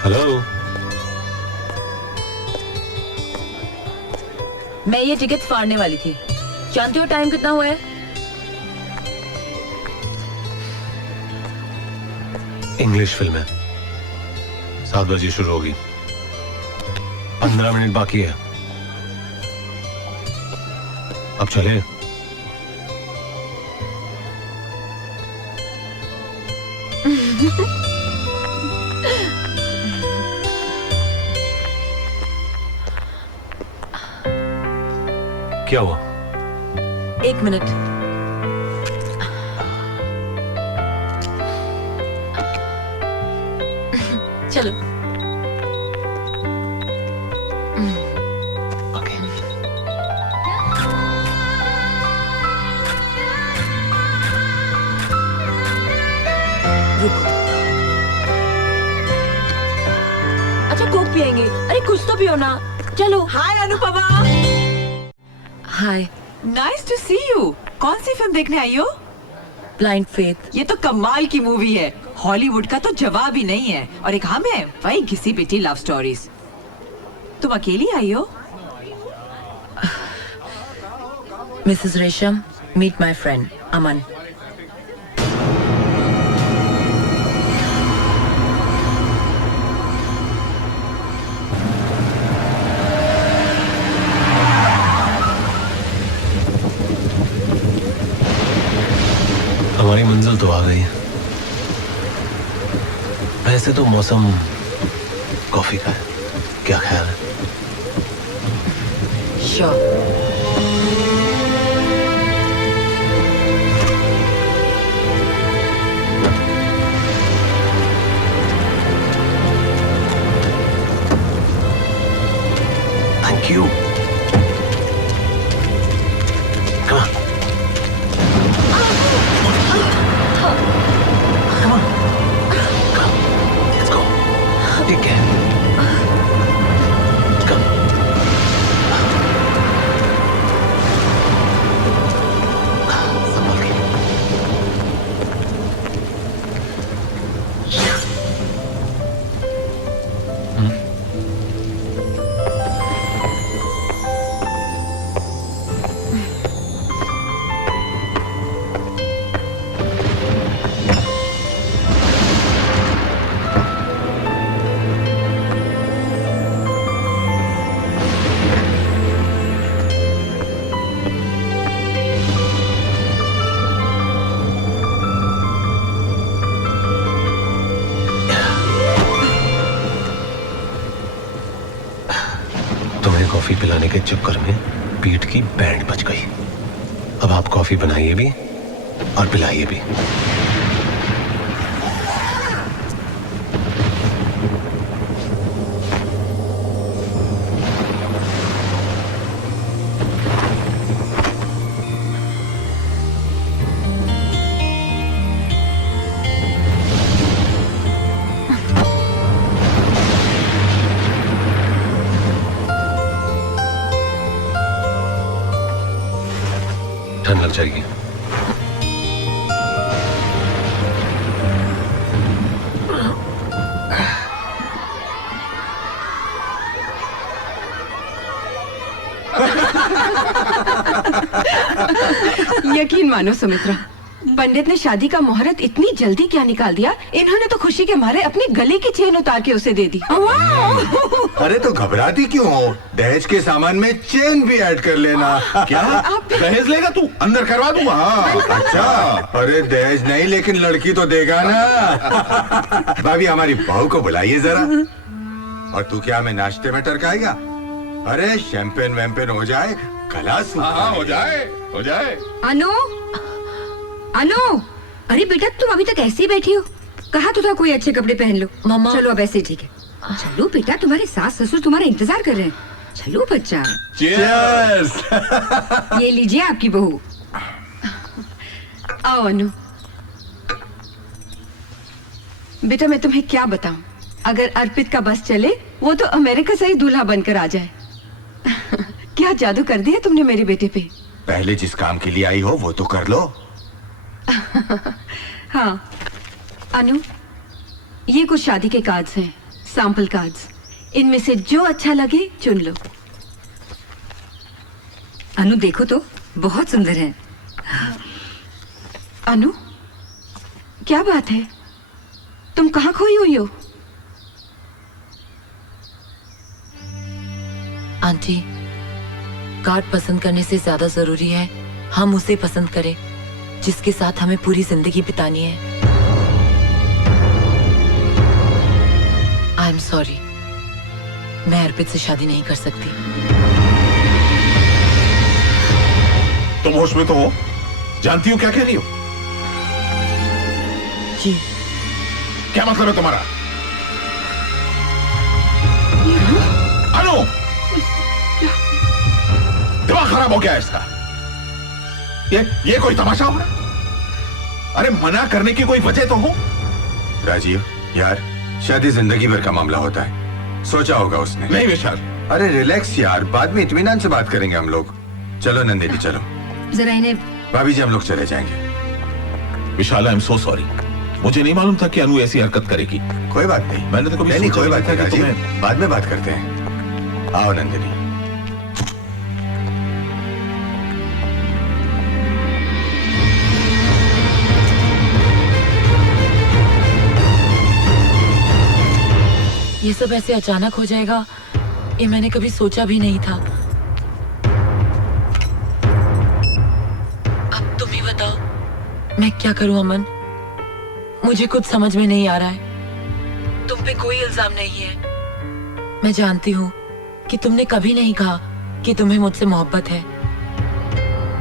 हेलो, मैं ये टिकट फाड़ने वाली थी। जानते हो टाइम कितना हुआ है? इंग्लिश फिल्म है, 7 बजे शुरू होगी। 15 मिनट बाकी है। अब चले? क्या हुआ? 1 मिनट। चलो। रुको। अच्छा कोक पिएंगे? अरे कुछ तो पियो ना। चलो। Hi Anupama. Hi. Nice to see you. कौन सी फिल्म देखने आई हो? Blind faith. ये तो कमाल की मूवी है। हॉलीवुड का तो जवाब ही नहीं है। और एक हम है वही घिसी पिटी लव स्टोरीज। तुम अकेली आई हो? मिसेस रेशम, मीट माय फ्रेंड अमन। हमारी मंजिल तो आ गई। वैसे तो मौसम कॉफी का है, क्या ख्याल है? Sure. Thank you. Come on. Take care. Come. दिलाने के चक्कर में पीठ की बैंड बच गई। अब आप कॉफी बनाइए भी और पिलाइए भी। ठंड लग जाएगी। यकीन मानो सुमित्रा, पंडित ने शादी का मुहूर्त इतनी जल्दी क्या निकाल दिया। इन्होंने तो खुशी के मारे अपनी गले की चेन उतार के उसे दे दी। अरे तो घबराती क्यों हो? दहेज के सामान में चेन भी ऐड कर लेना। क्या दहेज लेगा तू? अंदर करवा दूंगा। हाँ। अच्छा, अरे दहेज नहीं लेकिन लड़की तो देगा ना। भाभी हमारी बहू को बुलाइए जरा। और तू क्या हमें नाश्ते में टरकाएगा? अरे शैंपेन वैम्पेन हो जाए, गला सूखा। हाँ, हो जाए, हो जाए। अनु, अनु, अरे बेटा तुम अभी तक ऐसे ही बैठी हो? कहा तो था कोई अच्छे कपड़े पहन लो। मम्मा। चलो अब ऐसे ठीक है। चलो बेटा, तुम्हारे सास ससुर तुम्हारा इंतजार कर रहे हैं। चलो बच्चा। Cheers! ये लीजिए आपकी बहू। आओ अनु। बेटा मैं तुम्हें क्या बताऊं, अगर अर्पित का बस चले वो तो अमेरिका से ही दूल्हा बनकर आ जाए। क्या जादू कर दिया तुमने मेरे बेटे पे। पहले जिस काम के लिए आई हो वो तो कर लो। हाँ अनु, ये कुछ शादी के कार्ड्स हैं, सैंपल कार्ड्स। इनमें से जो अच्छा लगे चुन लो। अनु देखो तो, बहुत सुंदर है। अनु, क्या बात है, तुम कहाँ खोई हुई हो? आंटी, कार्ड पसंद करने से ज्यादा जरूरी है हम उसे पसंद करें जिसके साथ हमें पूरी जिंदगी बितानी है। आई एम सॉरी, मैं अर्पित से शादी नहीं कर सकती। तुम होश में तो हो? जानती हो क्या कह रही हो? जी। क्या मतलब है तुम्हारा? अनु, दिमाग खराब हो गया इसका। ये कोई तमाशा हो रहा है? अरे मना करने की कोई वजह तो हो। राजीव यार, शादी जिंदगी भर का मामला होता है, सोचा होगा उसने। नहीं विशाल। अरे रिलैक्स यार, बाद में इत्मीनान से बात करेंगे हम लोग। चलो नंदिनी चलो। जरा इन्हें। भाभी जी हम लोग चले जाएंगे। विशाल आई एम सो सॉरी, मुझे नहीं मालूम था कि अनु ऐसी हरकत करेगी। कोई बात नहीं, मैंने तो कभी नहीं सोचा कोई भी बात नहीं था नहीं कि राजीव, बाद में बात करते हैं। आओ नंदिनी। ये सब ऐसे अचानक हो जाएगा ये मैंने कभी सोचा भी नहीं था। अब तुम ही बताओ मैं क्या करूं अमन, मुझे कुछ समझ में नहीं आ रहा है। तुम पे कोई इल्जाम नहीं है, मैं जानती हूँ कि तुमने कभी नहीं कहा कि तुम्हें मुझसे मोहब्बत है,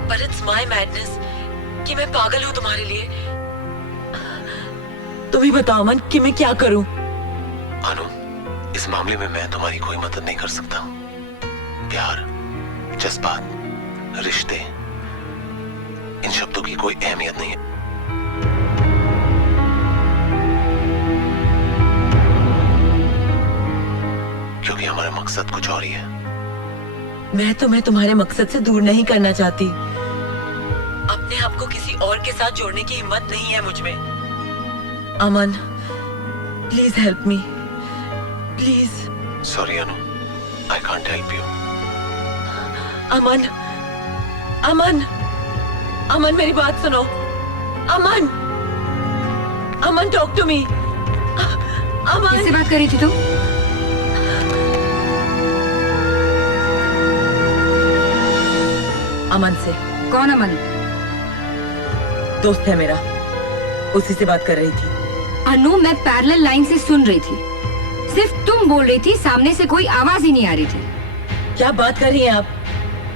पर इट्स माय मैडनेस कि मैं पागल हूँ तुम्हारे लिए। तुम ही बताओ अमन कि मैं क्या करूं। अनु, इस मामले में मैं तुम्हारी कोई मदद नहीं कर सकता। प्यार, जज्बात, रिश्ते, इन शब्दों की कोई अहमियत नहीं है। क्योंकि हमारा मकसद कुछ और ही है। मैं तुम्हें तुम्हारे मकसद से दूर नहीं करना चाहती, अपने आप को किसी और के साथ जोड़ने की हिम्मत नहीं है मुझ में। अमन, please help me, please. Sorry Anu, I can't help you. अमन, अमन, अमन मेरी बात सुनो। अमन, अमन टॉक टू मी। अमन, किससे बात कर रही थी तू? अमन से। कौन अमन? दोस्त है मेरा, उसी से बात कर रही थी। अनु, मैं पैरेलल लाइन से सुन रही थी, सिर्फ तुम बोल रही थी, सामने से कोई आवाज ही नहीं आ रही थी। क्या बात कर रही हैं आप?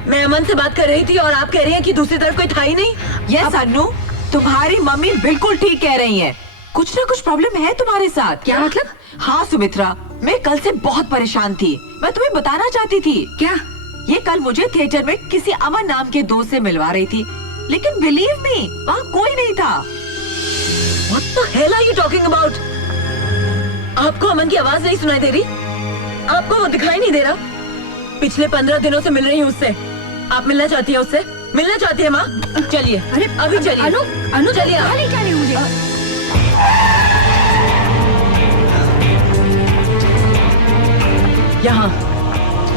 मैं अमन से बात कर रही थी और आप कह रही हैं कि दूसरी तरफ कोई था ही नहीं। यस अनु, तुम्हारी मम्मी बिल्कुल ठीक कह रही हैं। कुछ ना कुछ प्रॉब्लम है तुम्हारे साथ। क्या मतलब? हाँ सुमित्रा, मैं कल से बहुत परेशान थी। मैं तुम्हें बताना चाहती थी। क्या? ये कल मुझे थिएटर में किसी अमन नाम के दोस्त से मिलवा रही थी, लेकिन बिलीव मी वहाँ कोई नहीं था। What the hell are you talking about? आपको अमन की आवाज नहीं सुनाई दे रही? आपको वो दिखाई नहीं दे रहा? पिछले 15 दिनों से मिल रही हूँ उससे। आप मिलना चाहती है उससे? मिलना चाहती है माँ? चलिए, अरे अभी चलिए। अनु, अनु चलिए। कहाँ ले जा रही हो मुझे?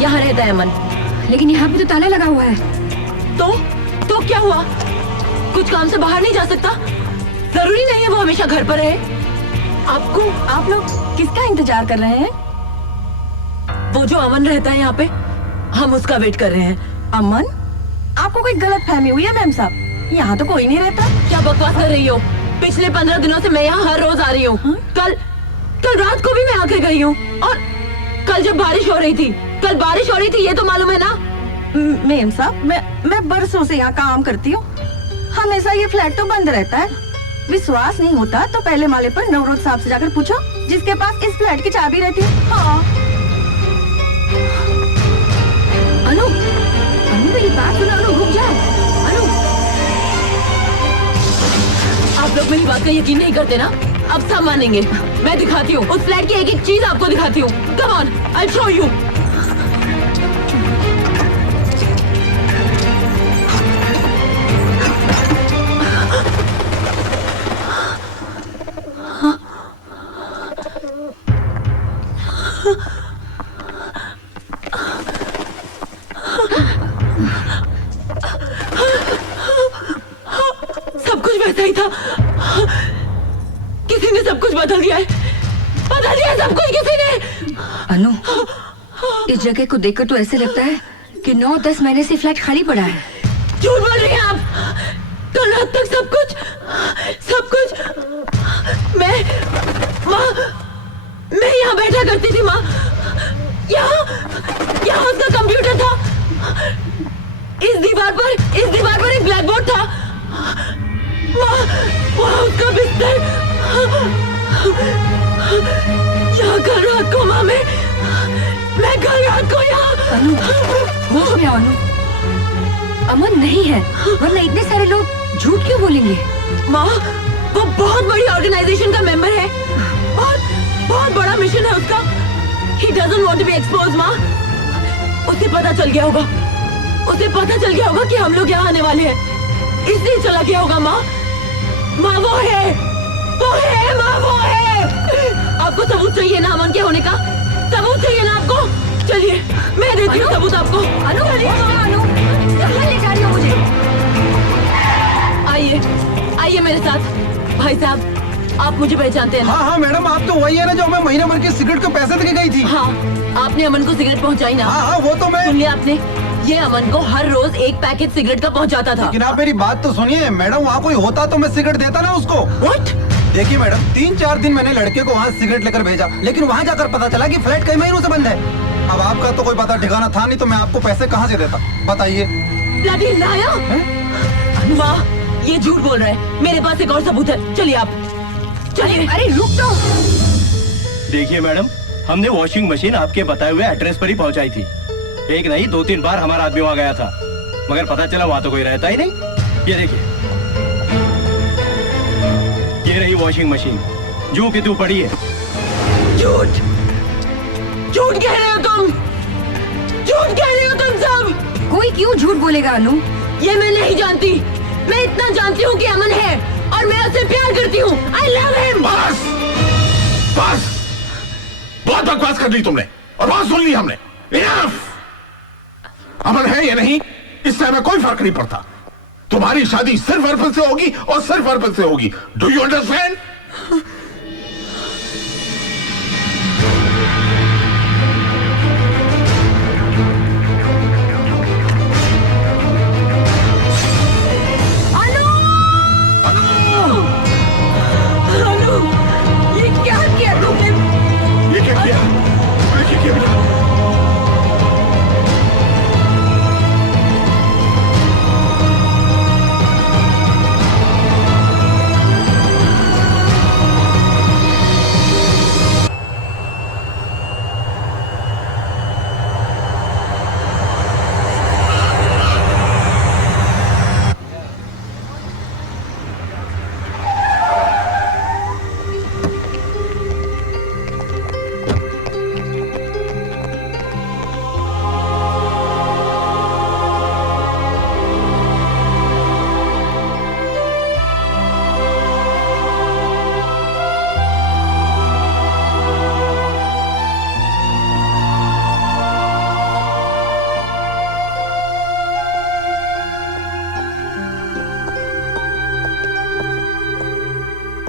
यहाँ रहता है अमन। लेकिन यहाँ पे तो ताला लगा हुआ है। तो क्या हुआ? कुछ काम से बाहर नहीं जा सकता? जरूरी नहीं है वो हमेशा घर पर रहे। आप लोग किसका इंतजार कर रहे हैं? वो जो अमन रहता है यहाँ पे, हम उसका वेट कर रहे हैं। अमन? आपको कोई गलत फहमी हुई है मैम साहब? यहाँ तो कोई नहीं रहता। क्या बकवास कर रही हो? पिछले 15 दिनों से मैं यहाँ हर रोज आ रही हूँ। कल रात को भी मैं आके गई हूँ। और कल जब बारिश हो रही थी, ये तो मालूम है ना? मैम साहब, मैं बरसों से यहाँ काम करती हूँ। हमेशा ये फ्लैट तो बंद रहता है। विश्वास नहीं होता तो पहले माले पर नवरोज साहब से जाकर पूछो, जिसके पास इस फ्लैट की चाबी रहती है। हाँ। अनु, मेरी बात सुनो। अनु रुक जा। अनु, आप लोग मेरी बात का यकीन नहीं करते ना? अब सब मानेंगे। मैं दिखाती हूँ उस फ्लैट की एक एक चीज आपको दिखाती हूँ। Come on, I show you. सब कुछ वैसा ही था। किसी ने सब कुछ बदल दिया है। सब कुछ किसी ने। अनु, इस जगह को देखकर तो ऐसे लगता है कि 9-10 महीने से फ्लैट खाली पड़ा है। झूठ बोल रही हैं आप। कल रात तक सब कुछ मैं यहाँ बैठा करती थी माँ। यहाँ उसका कंप्यूटर था। इस दीवार पर एक ब्लैक बोर्ड था। वहाँ उसका बिस्तर। यहाँ कल रात को माँ मैं कल रात को यहाँ। अनु, होश में आओ अनु। अमन नहीं है, वरना इतने सारे लोग झूठ क्यों बोलेंगे? माँ, वो बहुत बड़ी ऑर्गेनाइजेशन का मेंबर है। बहुत बड़ा मिशन है उसका। He doesn't want to be exposed, माँ। उसे पता चल गया होगा कि हम लोग यहाँ आने वाले हैं, इसलिए चला गया होगा माँ। माँ वो है माँ, वो है। आपको सबूत चाहिए ना अमन के होने का? सबूत चाहिए ना आपको? चलिए मैं देती हूँ सबूत आपको। अनु, कहाँ ले जा रही हो मुझे? आइए मेरे साथ। भाई साहब, आप मुझे पहचानते हैं ना? हाँ मैडम, आप तो वही है ना जो हमें महीने भर की सिगरेट के पैसे देके गई थी। हाँ, आपने अमन को सिगरेट पहुँचाई ना? हाँ, वो तो मैं। सुन लिया आपने? ये अमन को हर रोज एक पैकेट सिगरेट का पहुँचाता था। लेकिन आप मेरी बात तो सुनिए मैडम, वहाँ कोई होता तो मैं सिगरेट देता ना उसको। What? देखिए मैडम, 3-4 दिन मैंने लड़के को वहाँ सिगरेट लेकर भेजा, लेकिन वहाँ जाकर पता चला कि फ्लैट कई महीनों से बंद है। अब आपका तो कोई पता ठिकाना था नहीं, तो मैं आपको पैसे कहाँ से देता बताइए? Bloody liar! वाह, ये झूठ बोल रहा है। मेरे पास एक और सबूत है। चलिए आप, चलिए। अरे रुक तो। देखिए मैडम, हमने वॉशिंग मशीन आपके बताए हुए एड्रेस पर ही पहुंचाई थी। एक नहीं 2-3 बार हमारा आदमी वहां गया था, मगर पता चला वहां तो कोई रहता ही नहीं। ये देखिए, ये रही वॉशिंग मशीन, जू की तू पड़ी है। झूठ कह रहे हो तुम। झूठ कह रहे हो तुम सब। कोई क्यों झूठ बोलेगा अनु? ये मैं नहीं जानती। मैं इतना जानती हूँ कि अमन है और मैं उससे प्यार करती हूँ। I love him। बस बहुत बकवास कर ली तुमने और बहुत सुन ली हमने। Enough! अमन है या नहीं, इससे हमें कोई फर्क नहीं पड़ता। तुम्हारी शादी सिर्फ अर्पण से होगी और सिर्फ अर्पण से होगी। Do you understand? ये क्या किया तुमने? ये क्या किया?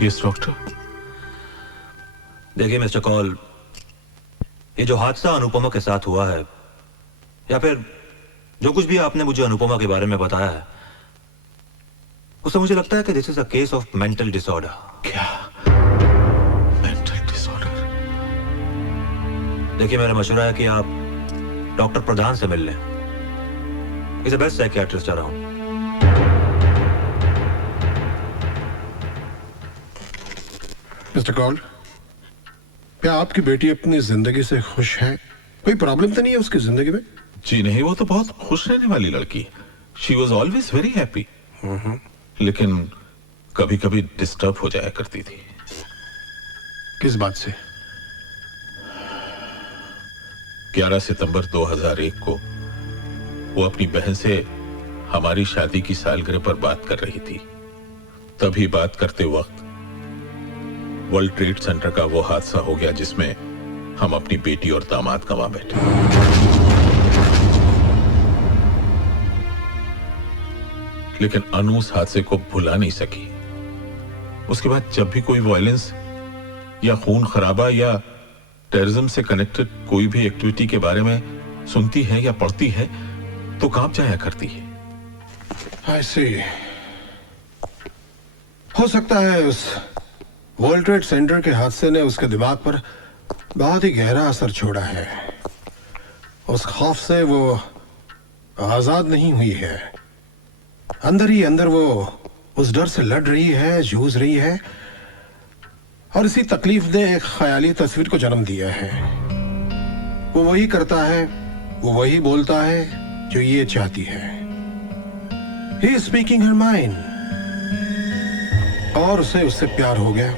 Yes doctor. देखिए मिस्टर कॉल, ये जो हादसा अनुपमा के साथ हुआ है, या फिर जो कुछ भी आपने मुझे अनुपमा के बारे में बताया है, उससे मुझे लगता है कि this is a case of mental disorder. क्या? Mental disorder? देखिए, मेरा मशवरा है कि आप डॉक्टर प्रधान से मिल लें। Is the best psychiatrist around. Mister call, क्या आपकी बेटी अपनी जिंदगी से खुश है? कोई प्रॉब्लम तो नहीं है उसकी जिंदगी में? जी नहीं, वो तो बहुत खुश रहने वाली लड़की। She was always very happy. लेकिन कभी कभी डिस्टर्ब हो जाया करती थी। किस बात से? 11 सितंबर 2001 को वो अपनी बहन से हमारी शादी की सालगिरह पर बात कर रही थी। तभी बात करते वक्त वर्ल्ड ट्रेड सेंटर का वो हादसा हो गया जिसमें हम अपनी बेटी और दामाद गंवा बैठे। लेकिन अनु उस हादसे को भुला नहीं सकी। उसके बाद जब भी कोई वायलेंस या खून खराबा या टेररिज्म से कनेक्टेड कोई भी एक्टिविटी के बारे में सुनती है या पढ़ती है तो कांप जाया करती है। I see. हो सकता है उस वर्ल्ड ट्रेड सेंटर के हादसे ने उसके दिमाग पर बहुत ही गहरा असर छोड़ा है। उस खौफ से वो आजाद नहीं हुई है। अंदर ही अंदर वो उस डर से लड़ रही है, जूझ रही है, और इसी तकलीफ ने एक ख्याली तस्वीर को जन्म दिया है। वो वही करता है, वो वही बोलता है जो ये चाहती है। He is speaking her mind. और उसे उससे प्यार हो गया।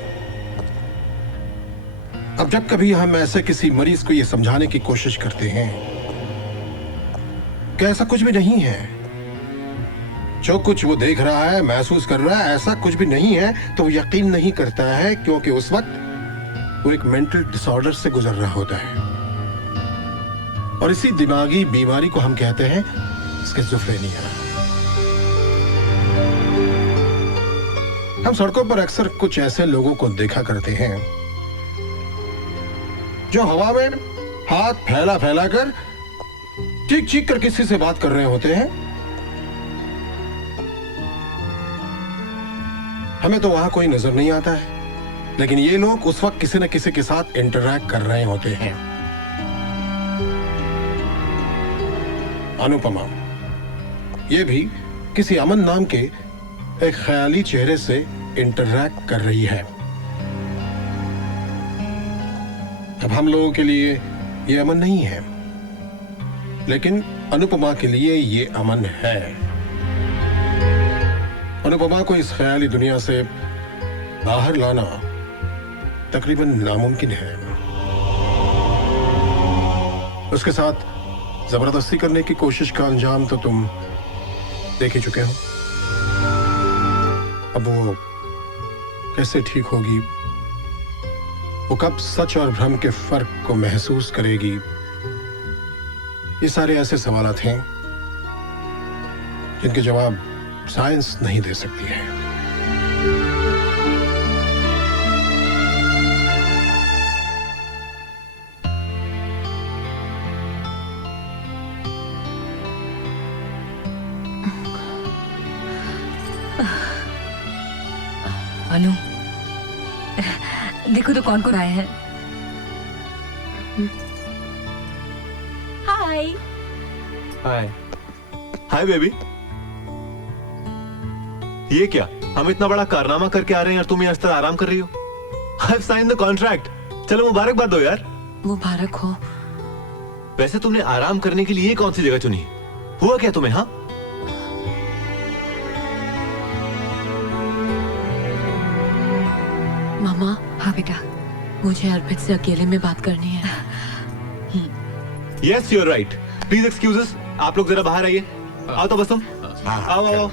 अब जब कभी हम ऐसे किसी मरीज को ये समझाने की कोशिश करते हैं कि ऐसा कुछ भी नहीं है, जो कुछ वो देख रहा है, महसूस कर रहा है, ऐसा कुछ भी नहीं है, तो वो यकीन नहीं करता है, क्योंकि उस वक्त वो एक मेंटल डिसऑर्डर से गुजर रहा होता है। और इसी दिमागी बीमारी को हम कहते हैं स्किज़ोफ्रेनिया। हम सड़कों पर अक्सर कुछ ऐसे लोगों को देखा करते हैं जो हवा में हाथ फैला फैला कर चीख चीख कर किसी से बात कर रहे होते हैं। हमें तो वहां कोई नजर नहीं आता है, लेकिन ये लोग उस वक्त किसी न किसी के साथ इंटरैक्ट कर रहे होते हैं। अनुपमा ये भी किसी अमन नाम के एक ख्याली चेहरे से इंटरैक्ट कर रही है। अब हम लोगों के लिए ये अमन नहीं है, लेकिन अनुपमा के लिए ये अमन है। अनुपमा को इस ख्याली दुनिया से बाहर लाना तकरीबन नामुमकिन है। उसके साथ जबरदस्ती करने की कोशिश का अंजाम तो तुम देख ही चुके हो। अब वो कैसे ठीक होगी, वो कब सच और भ्रम के फर्क को महसूस करेगी, ये सारे ऐसे सवालात हैं जिनके जवाब साइंस नहीं दे सकती है। अनु, देखो तो कौन कौन आए हैं। हाय। हाय हाय बेबी। ये क्या, हम इतना बड़ा कारनामा करके आ रहे हैं और तुम यहाँ इस तरह आराम कर रही हो? I've signed the contract। चलो मुबारकबाद दो यार। मुबारक हो। वैसे तुमने आराम करने के लिए कौन सी जगह चुनी? हुआ क्या तुम्हें? हाँ, मामा। हाँ बेटा, मुझे अर्पित से अकेले में बात करनी है। Yes you are right. Please excuse us, आप लोग जरा बाहर आइए। आओ तो बस तुम। आओ आओ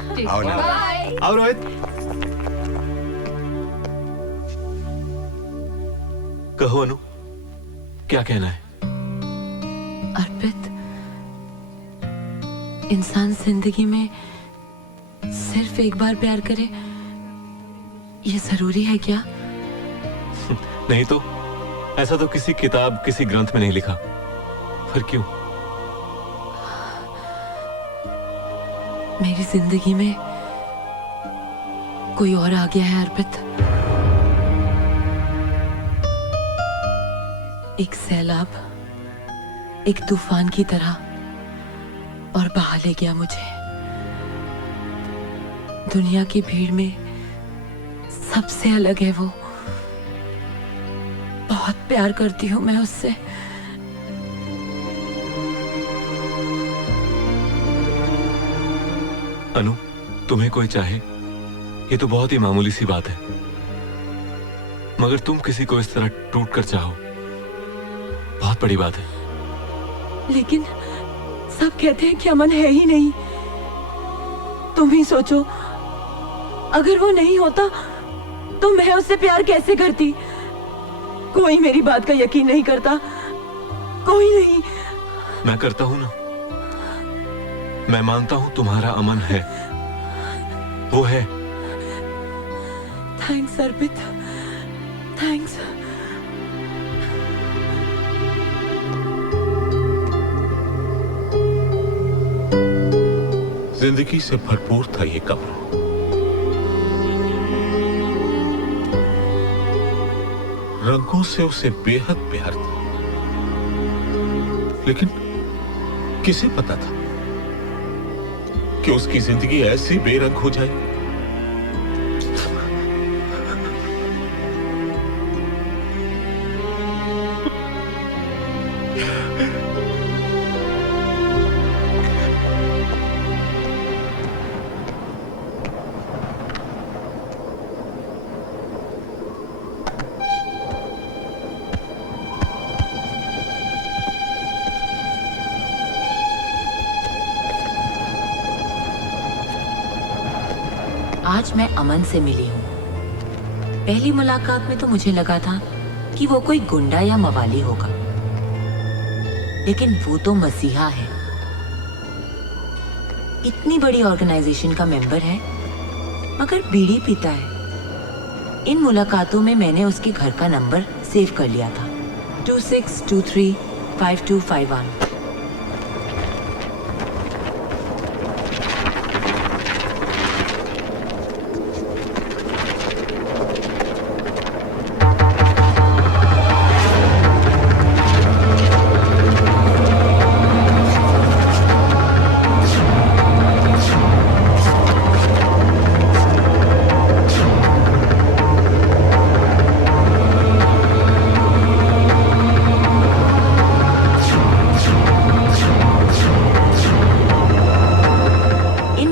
आओ रोहित। कहो अनु, क्या कहना है? अर्पित, इंसान जिंदगी में सिर्फ एक बार प्यार करे ये जरूरी है क्या? नहीं तो ऐसा तो किसी किताब किसी ग्रंथ में नहीं लिखा, फिर क्यों? मेरी जिंदगी में कोई और आ गया है अर्पित। एक सैलाब, एक तूफान की तरह, और बहा ले गया मुझे। दुनिया की भीड़ में सबसे अलग है वो। बहुत प्यार करती हूं मैं उससे। अनु, तुम्हें कोई चाहे ये तो बहुत ही मामूली सी बात है, मगर तुम किसी को इस तरह टूट कर चाहो, बहुत बड़ी बात है। लेकिन सब कहते हैं कि अमन है ही नहीं। तुम ही सोचो, अगर वो नहीं होता तो मैं उससे प्यार कैसे करती? कोई मेरी बात का यकीन नहीं करता, कोई नहीं। मैं करता हूं ना, मैं मानता हूं तुम्हारा अमन है, वो है। थैंक्स अर्पित, थैंक्स। जिंदगी से भरपूर था ये कब्र। रंगों से उसे बेहद प्यार था, लेकिन किसे पता था कि उसकी जिंदगी ऐसी बेरंग हो जाए। आज मैं अमन से मिली हूँ। पहली मुलाकात में तो मुझे लगा था कि वो कोई गुंडा या मवाली होगा, लेकिन वो तो मसीहा है। इतनी बड़ी ऑर्गेनाइजेशन का मेंबर है, मगर बीड़ी पीता है। इन मुलाकातों में मैंने उसके घर का नंबर सेव कर लिया था, 26235251।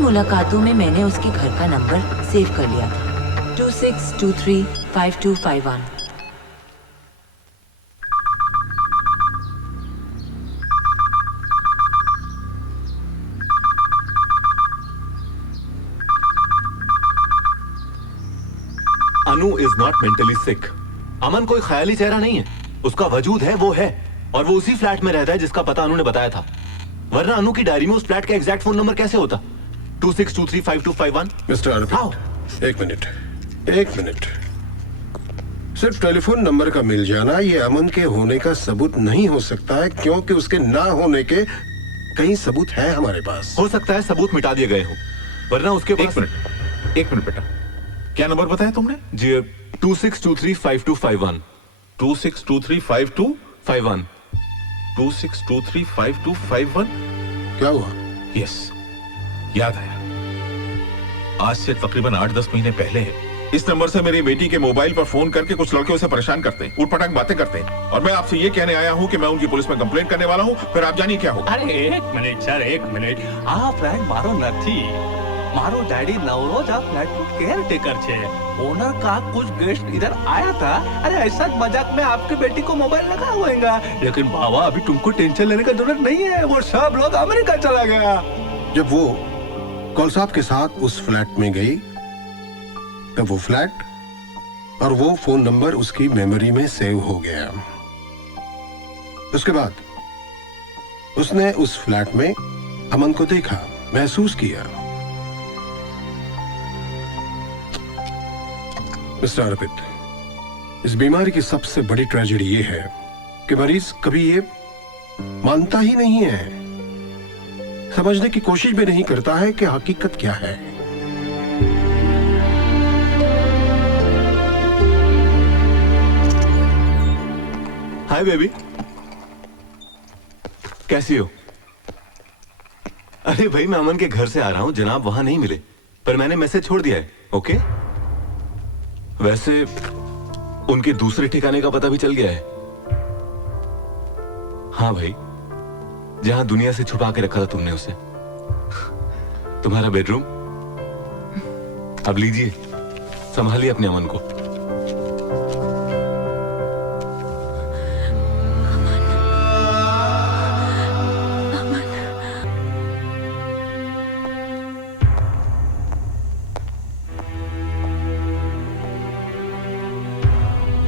मुलाकातों में मैंने उसके घर का नंबर सेव कर लिया था, 26235251। अनु इज नॉट मेंटली सिक। अमन कोई ख्याली चेहरा नहीं है, उसका वजूद है, वो है, और वो उसी फ्लैट में रहता है जिसका पता अनु ने बताया था। वरना अनु की डायरी में उस फ्लैट का एग्जैक्ट फोन नंबर कैसे होता? 26235251। मिस्टर अर्पित, एक मिनट। सिर्फ टेलीफोन नंबर का मिल जाना ये अमन के होने का सबूत नहीं हो सकता है, क्योंकि उसके ना होने के कई सबूत हैं हमारे पास। हो सकता है सबूत मिटा दिए गए हो, वरना उसके पास। एक मिनट बेटा, क्या नंबर बताया तुमने? जी 26235251। 26235251। 26235251। क्या हुआ? यस, याद आया। आज से तकरीबन 8-10 महीने पहले इस नंबर से मेरी बेटी के मोबाइल पर फोन करके कुछ लड़के उसे परेशान करते, उटपटांग बातें करते, और मैं आपसे ये कहने आया हूँ कि मैं उनकी पुलिस में कंप्लेंट करने वाला हूँ। फिर आप जानिए क्या होगा। अरे एक मिनट सर, एक मिनट। आ फ्लैट मारो નથી, मारो डैडी नवरोज आ फ्लैट केयर टेकर छे। ओनर का कुछ गेस्ट इधर आया था। अरे ऐसा मजाक में आपकी बेटी को मोबाइल लगा होगा, लेकिन बाबा अभी तुमको टेंशन लेने का जरूरत नहीं है, वो सब लोग अमेरिका चला गया। जब वो कौलसाब के साथ उस फ्लैट में गई, तब वो फ्लैट और वो फोन नंबर उसकी मेमोरी में सेव हो गया। उसके बाद उसने उस फ्लैट में अमन को देखा, महसूस किया। मिस्टर अर्पित, इस बीमारी की सबसे बड़ी ट्रेजेडी ये है कि मरीज कभी ये मानता ही नहीं है, समझने की कोशिश भी नहीं करता है कि हकीकत क्या है। हाय बेबी, कैसी हो? अरे भाई, मैं अमन के घर से आ रहा हूं, जनाब वहां नहीं मिले, पर मैंने मैसेज छोड़ दिया है। ओके? वैसे उनके दूसरे ठिकाने का पता भी चल गया है। हाँ भाई, जहां दुनिया से छुपा के रखा था तुमने उसे, तुम्हारा बेडरूम। अब लीजिए, संभालिए अपने अमन को।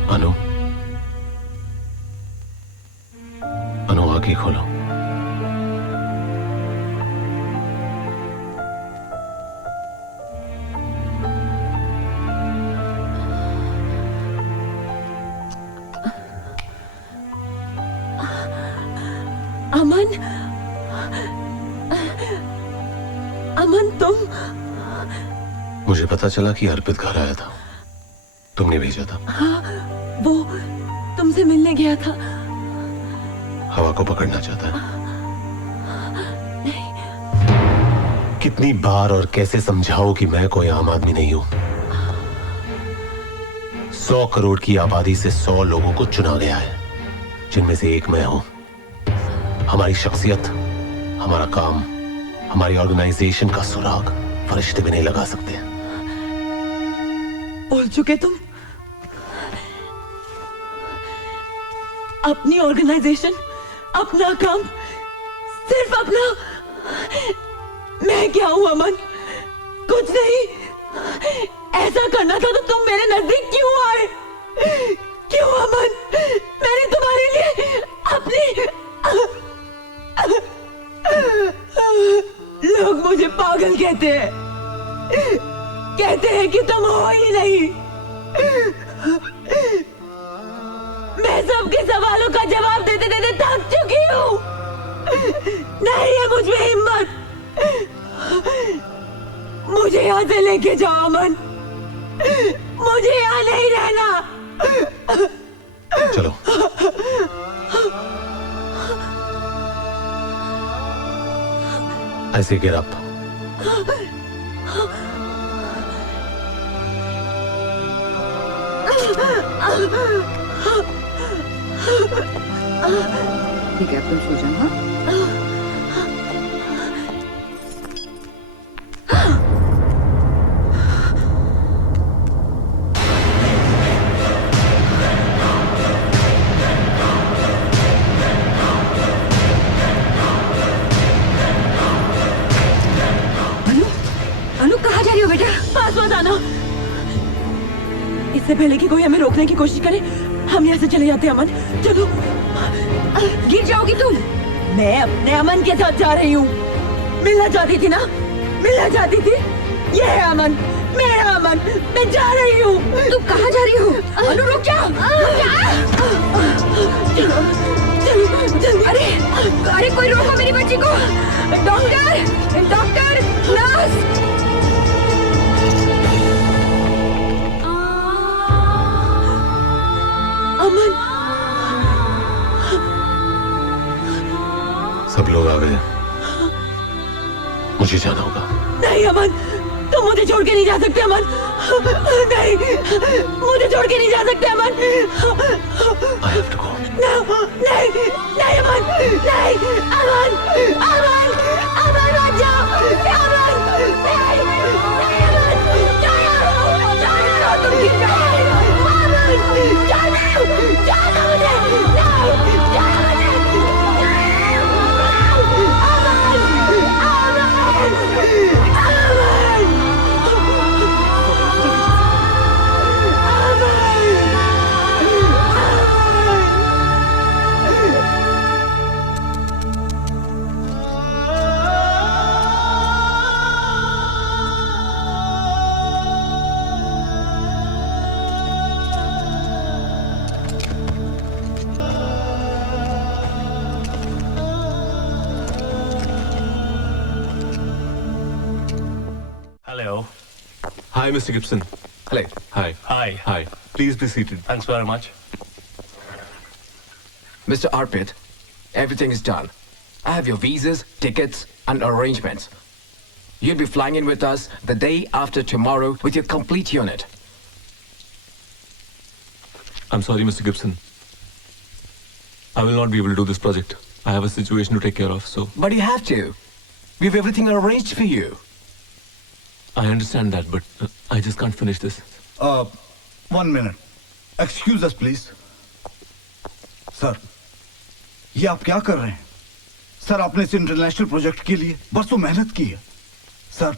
अनु, अनु आंखें खोलो। अमन, अमन तुम? मुझे पता चला कि अर्पित घर आया था, तुमने भेजा था। हाँ, वो तुमसे मिलने गया था। हवा को पकड़ना चाहता है। कितनी बार और कैसे समझाओ कि मैं कोई आम आदमी नहीं हूं। 100 करोड़ की आबादी से 100 लोगों को चुना गया है, जिनमें से एक मैं हूं। हमारी शख्सियत, हमारा काम, हमारी ऑर्गेनाइजेशन का सुराग फरिश्ते भी नहीं लगा सकते। बोल चुके तुम? अपनी ऑर्गेनाइजेशन, अपना काम, सिर्फ अपना। मैं क्या हूं अमन? कुछ नहीं। ऐसा करना था तो तुम मेरे नजदीक क्यों आए? क्यों अमन? मैंने तुम्हारे लिए अपनी... लोग मुझे पागल कहते हैं, कहते हैं कि तुम हो ही नहीं। मैं सबके सवालों का जवाब देते देते थक चुकी हूँ। नहीं है मुझ में हिम्मत। मुझे यहाँ से लेके जाओ अमन, मुझे यहाँ नहीं रहना। चलो। ऐसे गिर अप। ठीक है, अब तुम सो जाओ। हाँ? अनु, कहाँ जा रही हो बेटा? पास मत आना। इससे पहले कि कोई हमें रोकने की कोशिश करे, हम यहाँ से चले जाते हैं अमन। चलो। गिर जाओगी तुम। मैं अपने अमन के साथ जा रही हूँ। मिलना चाहती थी ना? मिलना चाहती थी? ये है अमन, मेरा अमन। मैं जा रही हूँ। तुम कहाँ जा रही हो? अनु रुक जा। चलो, चलो, जल्दी। अरे कोई रोको मेरी बच्ची को। Doctor, doctor, nurse. अमन। सब लोग आ गए, मुझे जाना होगा। नहीं अमन, तुम मुझे छोड़ के नहीं जा सकते अमन। नहीं, मुझे छोड़ के नहीं जा सकते अमन। I have to go. नहीं, नहीं अमन, नहीं अमन, अमन, अमन मत जाओ, अमन, नहीं, नहीं अमन, जाओ, तुम गिर जाओगे, अमन, जाना मुझे, नहीं, जाना मुझे, Hi, Mr. Gibson. Hello. Hi. Hi. Hi. Please be seated. Thanks very much. Mr. Arpit, everything is done. I have your visas, tickets, and arrangements. You'll be flying in with us the day after tomorrow with your complete unit. I'm sorry, Mr. Gibson. I will not be able to do this project. I have a situation to take care of, so... But you have to. We have everything arranged for you. I understand that, but I just can't finish this. 1 minute. Excuse us, please. Sir, ये आप क्या कर रहे हैं? सर, आपने इस इंटरनेशनल प्रोजेक्ट के लिए बरसों मेहनत की है। सर,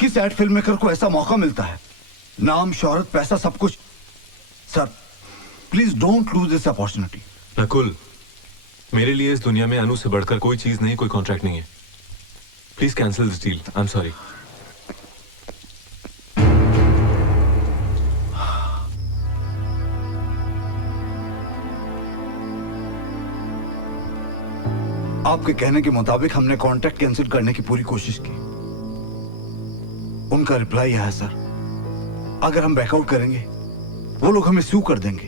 किस एड फिल्म मेकर को ऐसा मौका मिलता है? नाम, शोहरत, पैसा, सब कुछ। Sir, please don't lose this opportunity. Nakul, मेरे लिए इस दुनिया में अनु से बढ़कर कोई चीज नहीं, कोई कॉन्ट्रैक्ट नहीं है। Please cancel this deal. I am sorry. आपके कहने के मुताबिक हमने कॉन्ट्रैक्ट कैंसिल करने की पूरी कोशिश की। उनका रिप्लाई आया, सर, अगर हम बैकआउट करेंगे वो लोग हमें सू कर देंगे।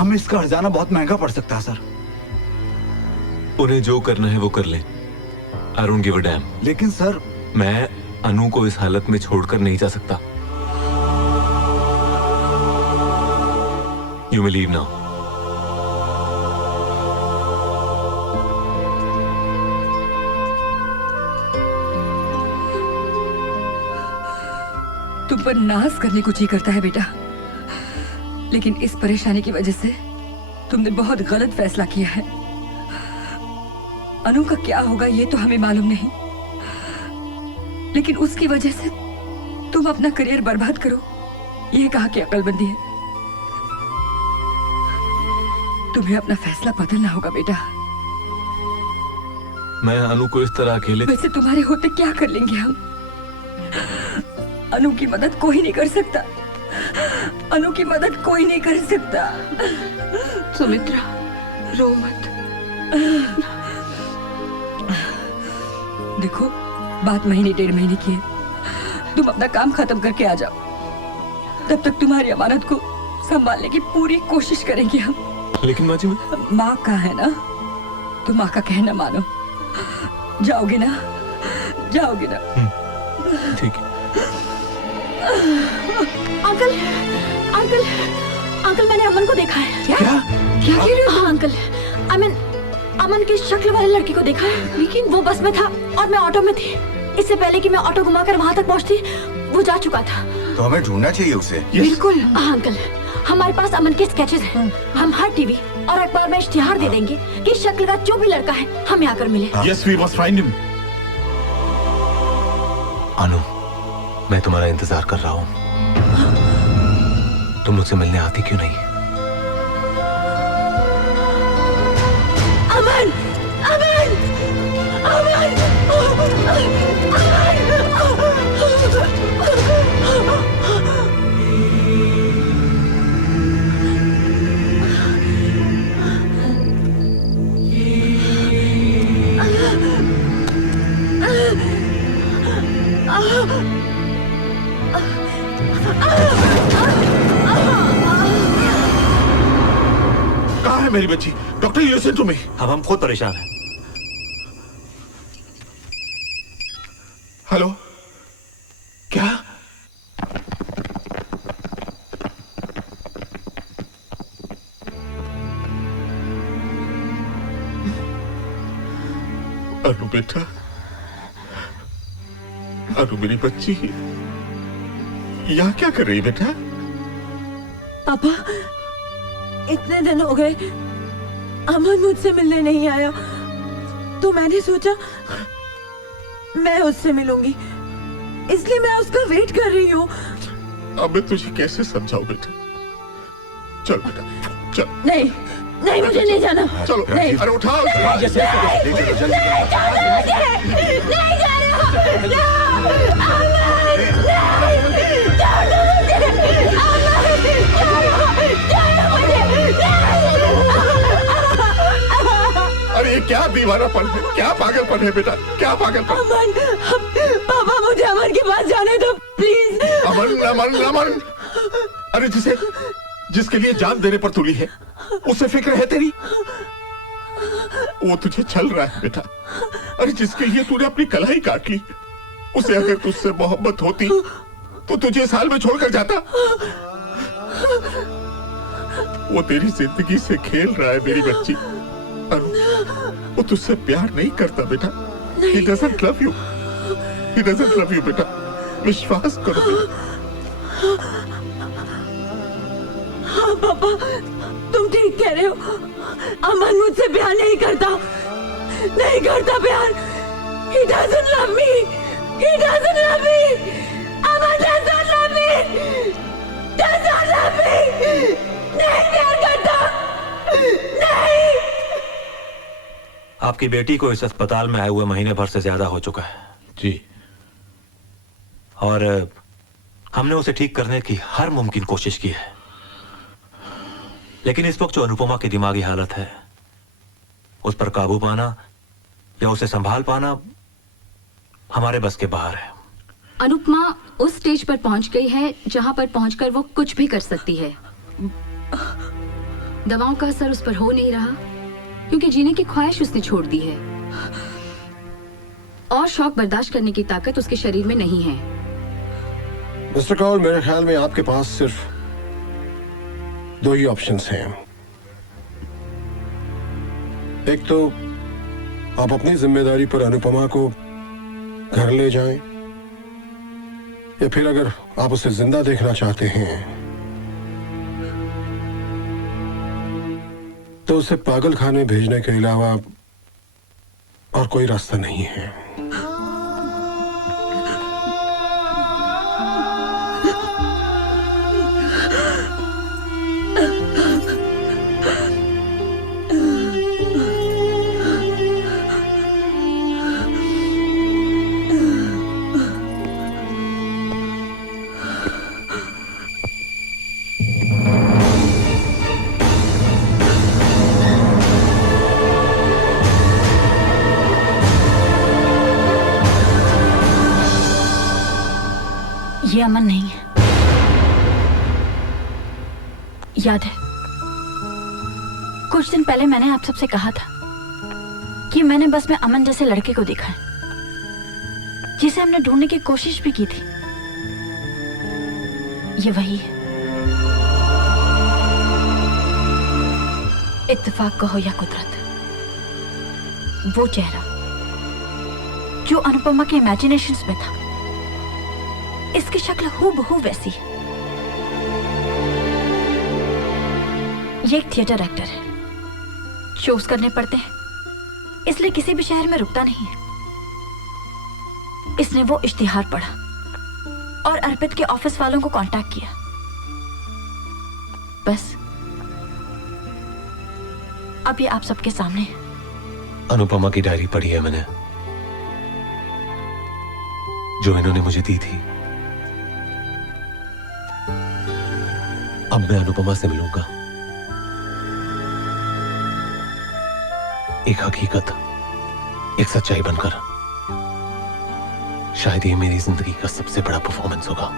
हमें इसका हर्जाना बहुत महंगा पड़ सकता है, सर। उन्हें जो करना है वो कर ले। I don't give a dam. लेकिन सर, मैं अनु को इस हालत में छोड़कर नहीं जा सकता। You may leave now. तुम पर नाज करने को जी करता है बेटा, लेकिन इस परेशानी की वजह से तुमने बहुत गलत फैसला किया है। अनु का क्या होगा ये तो हमें मालूम नहीं, लेकिन उसकी वजह से तुम अपना करियर बर्बाद करो, यह कहा कि अक्लमंदी है। तुम्हें अपना फैसला बदलना होगा बेटा। मैं अनु को इस तरह अकेले... वैसे तुम्हारे होते क्या कर लेंगे हम? अनु की मदद कोई नहीं कर सकता। अनु की मदद कोई नहीं कर सकता। सुमित्रा, रो मत। देखो, बात महीने 1.5 महीने की है। तुम अपना काम खत्म करके आ जाओ, तब तक तुम्हारी अमानत को संभालने की पूरी कोशिश करेंगे हम। लेकिन माँ जी, माँ का है ना, तुम माँ का कहना मानो। जाओगे ना? जाओगे ना? ठीक है। अंकल, अंकल, अंकल, मैंने अमन को देखा है। क्या? क्या कह रहे हो? हाँ अंकल, अमन की शक्ल वाले लड़की को देखा है, लेकिन वो बस में था और मैं ऑटो में थी। इससे पहले कि मैं ऑटो घुमाकर वहाँ तक पहुँचती, वो जा चुका था। तो हमें ढूंढना चाहिए उसे। बिल्कुल। हाँ अंकल, हमारे पास अमन के स्केचेस हैं। हम हर टीवी और अखबार में इश्तिहार दे देंगे कि इस शक्ल का जो भी लड़का है हमें आकर मिले। Yes, we must find him. अनु, मैं तुम्हारा इंतजार कर रहा हूँ। तुम मुझसे मिलने आती क्यों नहीं? अमन, अमन, अमन, कहाँ है मेरी बच्ची? Doctor, listen to me. हम खुद परेशान हैं। हेलो, क्या? अनु बेटा, अनु मेरी बच्ची, यहाँ क्या कर रही है बेटा? पापा, इतने दिन हो गए अमन मुझसे मिलने नहीं आया, तो मैंने सोचा मैं उससे मिलूंगी, इसलिए मैं उसका वेट कर रही हूँ। अब मैं तुझे कैसे समझाऊं बेटा? चल बेटा, चल। नहीं, नहीं, मुझे नहीं जाना। चलो, नहीं, अरे उठाओ। नहीं अरे ये क्या दीवानापन है, क्या पागलपन है बेटा, क्या पागलपन? अमन, पापा मुझे अमन के पास जाने दो प्लीज। अमन अमन, अरे जिसके लिए जान देने पर तुली है उसे फिक्र है तेरी? वो तुझे छल रहा है बेटा। अरे जिसके लिए तूने अपनी कलाई काट ली, उसे अगर तुझसे मोहब्बत होती तो तुझे इस हाल में छोड़कर जाता। वो तेरी जिंदगी से खेल रहा है मेरी बच्ची। वो तुझसे प्यार नहीं करता बेटा। He doesn't love you. He doesn't love you बेटा। विश्वास करो बेटा। हाँ पापा, तुम ठीक कह रहे हो। अमन मुझसे प्यार नहीं करता प्यार। He doesn't love me. He doesn't love me. Aman doesn't love me. Doesn't love me. नहीं प्यार करता, नहीं। आपकी बेटी को इस अस्पताल में आए हुए महीने भर से ज्यादा हो चुका है जी, और हमने उसे ठीक करने की हर मुमकिन कोशिश की है, लेकिन इस वक्त जो अनुपमा की दिमागी हालत है, उस पर काबू पाना या उसे संभाल पाना हमारे बस के बाहर है। अनुपमा उस स्टेज पर पहुंच गई है जहां पर पहुंचकर वो कुछ भी कर सकती है। दवाओं का असर उस पर हो नहीं रहा क्योंकि जीने की ख्वाहिश उसने छोड़ दी है, और शौक बर्दाश्त करने की ताकत उसके शरीर में नहीं है। मिस्टर कौल, मेरे ख्याल में आपके पास सिर्फ दो ही ऑप्शंस हैं। एक तो आप अपनी जिम्मेदारी पर अनुपमा को घर ले जाएं, या फिर अगर आप उसे जिंदा देखना चाहते हैं तो उसे पागल खाने भेजने के अलावा और कोई रास्ता नहीं है। ये अमन नहीं है, याद है कुछ दिन पहले मैंने आप सबसे कहा था कि मैंने बस में अमन जैसे लड़के को देखा है जिसे हमने ढूंढने की कोशिश भी की थी। ये वही है। इत्तेफाक कहो या कुदरत, वो चेहरा जो अनुपमा के इमेजिनेशंस में था, इसकी शक्ल हूबहू वैसी है। ये एक थिएटर एक्टर है, शोज करने पड़ते हैं इसलिए किसी भी शहर में रुकता नहीं है। इसने वो इश्तिहार पढ़ा और अर्पित के ऑफिस वालों को कांटेक्ट किया। बस अब ये आप सबके सामने है। अनुपमा की डायरी पढ़ी है मैंने, जो इन्होंने मुझे दी थी। अब मैं अनुपमा से मिलूंगा, एक हकीकत, एक सच्चाई बनकर। शायद ये मेरी जिंदगी का सबसे बड़ा परफॉर्मेंस होगा।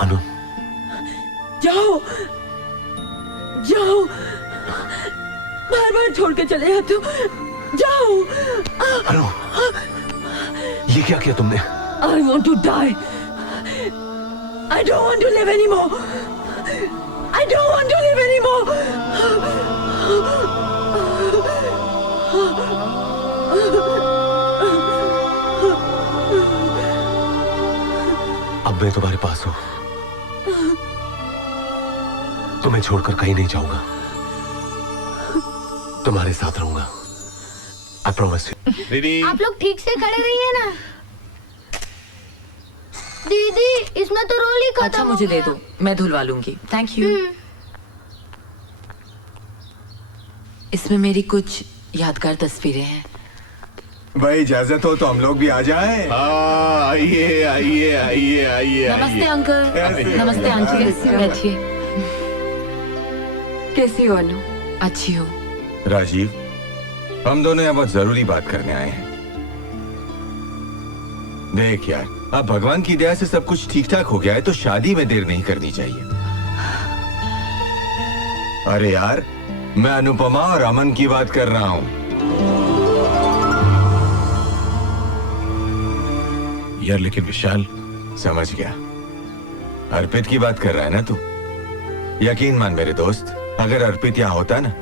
अनु, जाओ जाओ, बार बार छोड़ के चले जाते हो। जाओ। अनु, ये क्या किया तुमने? I want to die. I don't want to live anymore. I don't want to live anymore. अब मैं तुम्हारे पास हूं, तुम्हें छोड़कर कहीं नहीं जाऊंगा, तुम्हारे साथ रहूंगा। I promise you. दीदी, आप लोग ठीक से खड़े रहिए ना। दीदी, इसमें तो रोल ही खत्म अच्छा, हो मुझे दे गया। दो, मैं धुलवा लूंगी। Thank you. इसमें मेरी कुछ यादगार तस्वीरें हैं। भाई इजाजत हो तो हम लोग भी आ जाए। आइए आइए आइए आइए। नमस्ते अंकल। नमस्ते आंटी। बैठिए। कैसी हो अनु? अच्छी हो। राजीव, हम दोनों यहाँ बहुत जरूरी बात करने आए हैं। देख यार, अब भगवान की दया से सब कुछ ठीक ठाक हो गया है तो शादी में देर नहीं करनी चाहिए। अरे यार, मैं अनुपमा और अमन की बात कर रहा हूँ। यार लेकिन विशाल। समझ गया, अर्पित की बात कर रहा है ना तू? यकीन मान मेरे दोस्त, अगर अर्पित यहाँ होता ना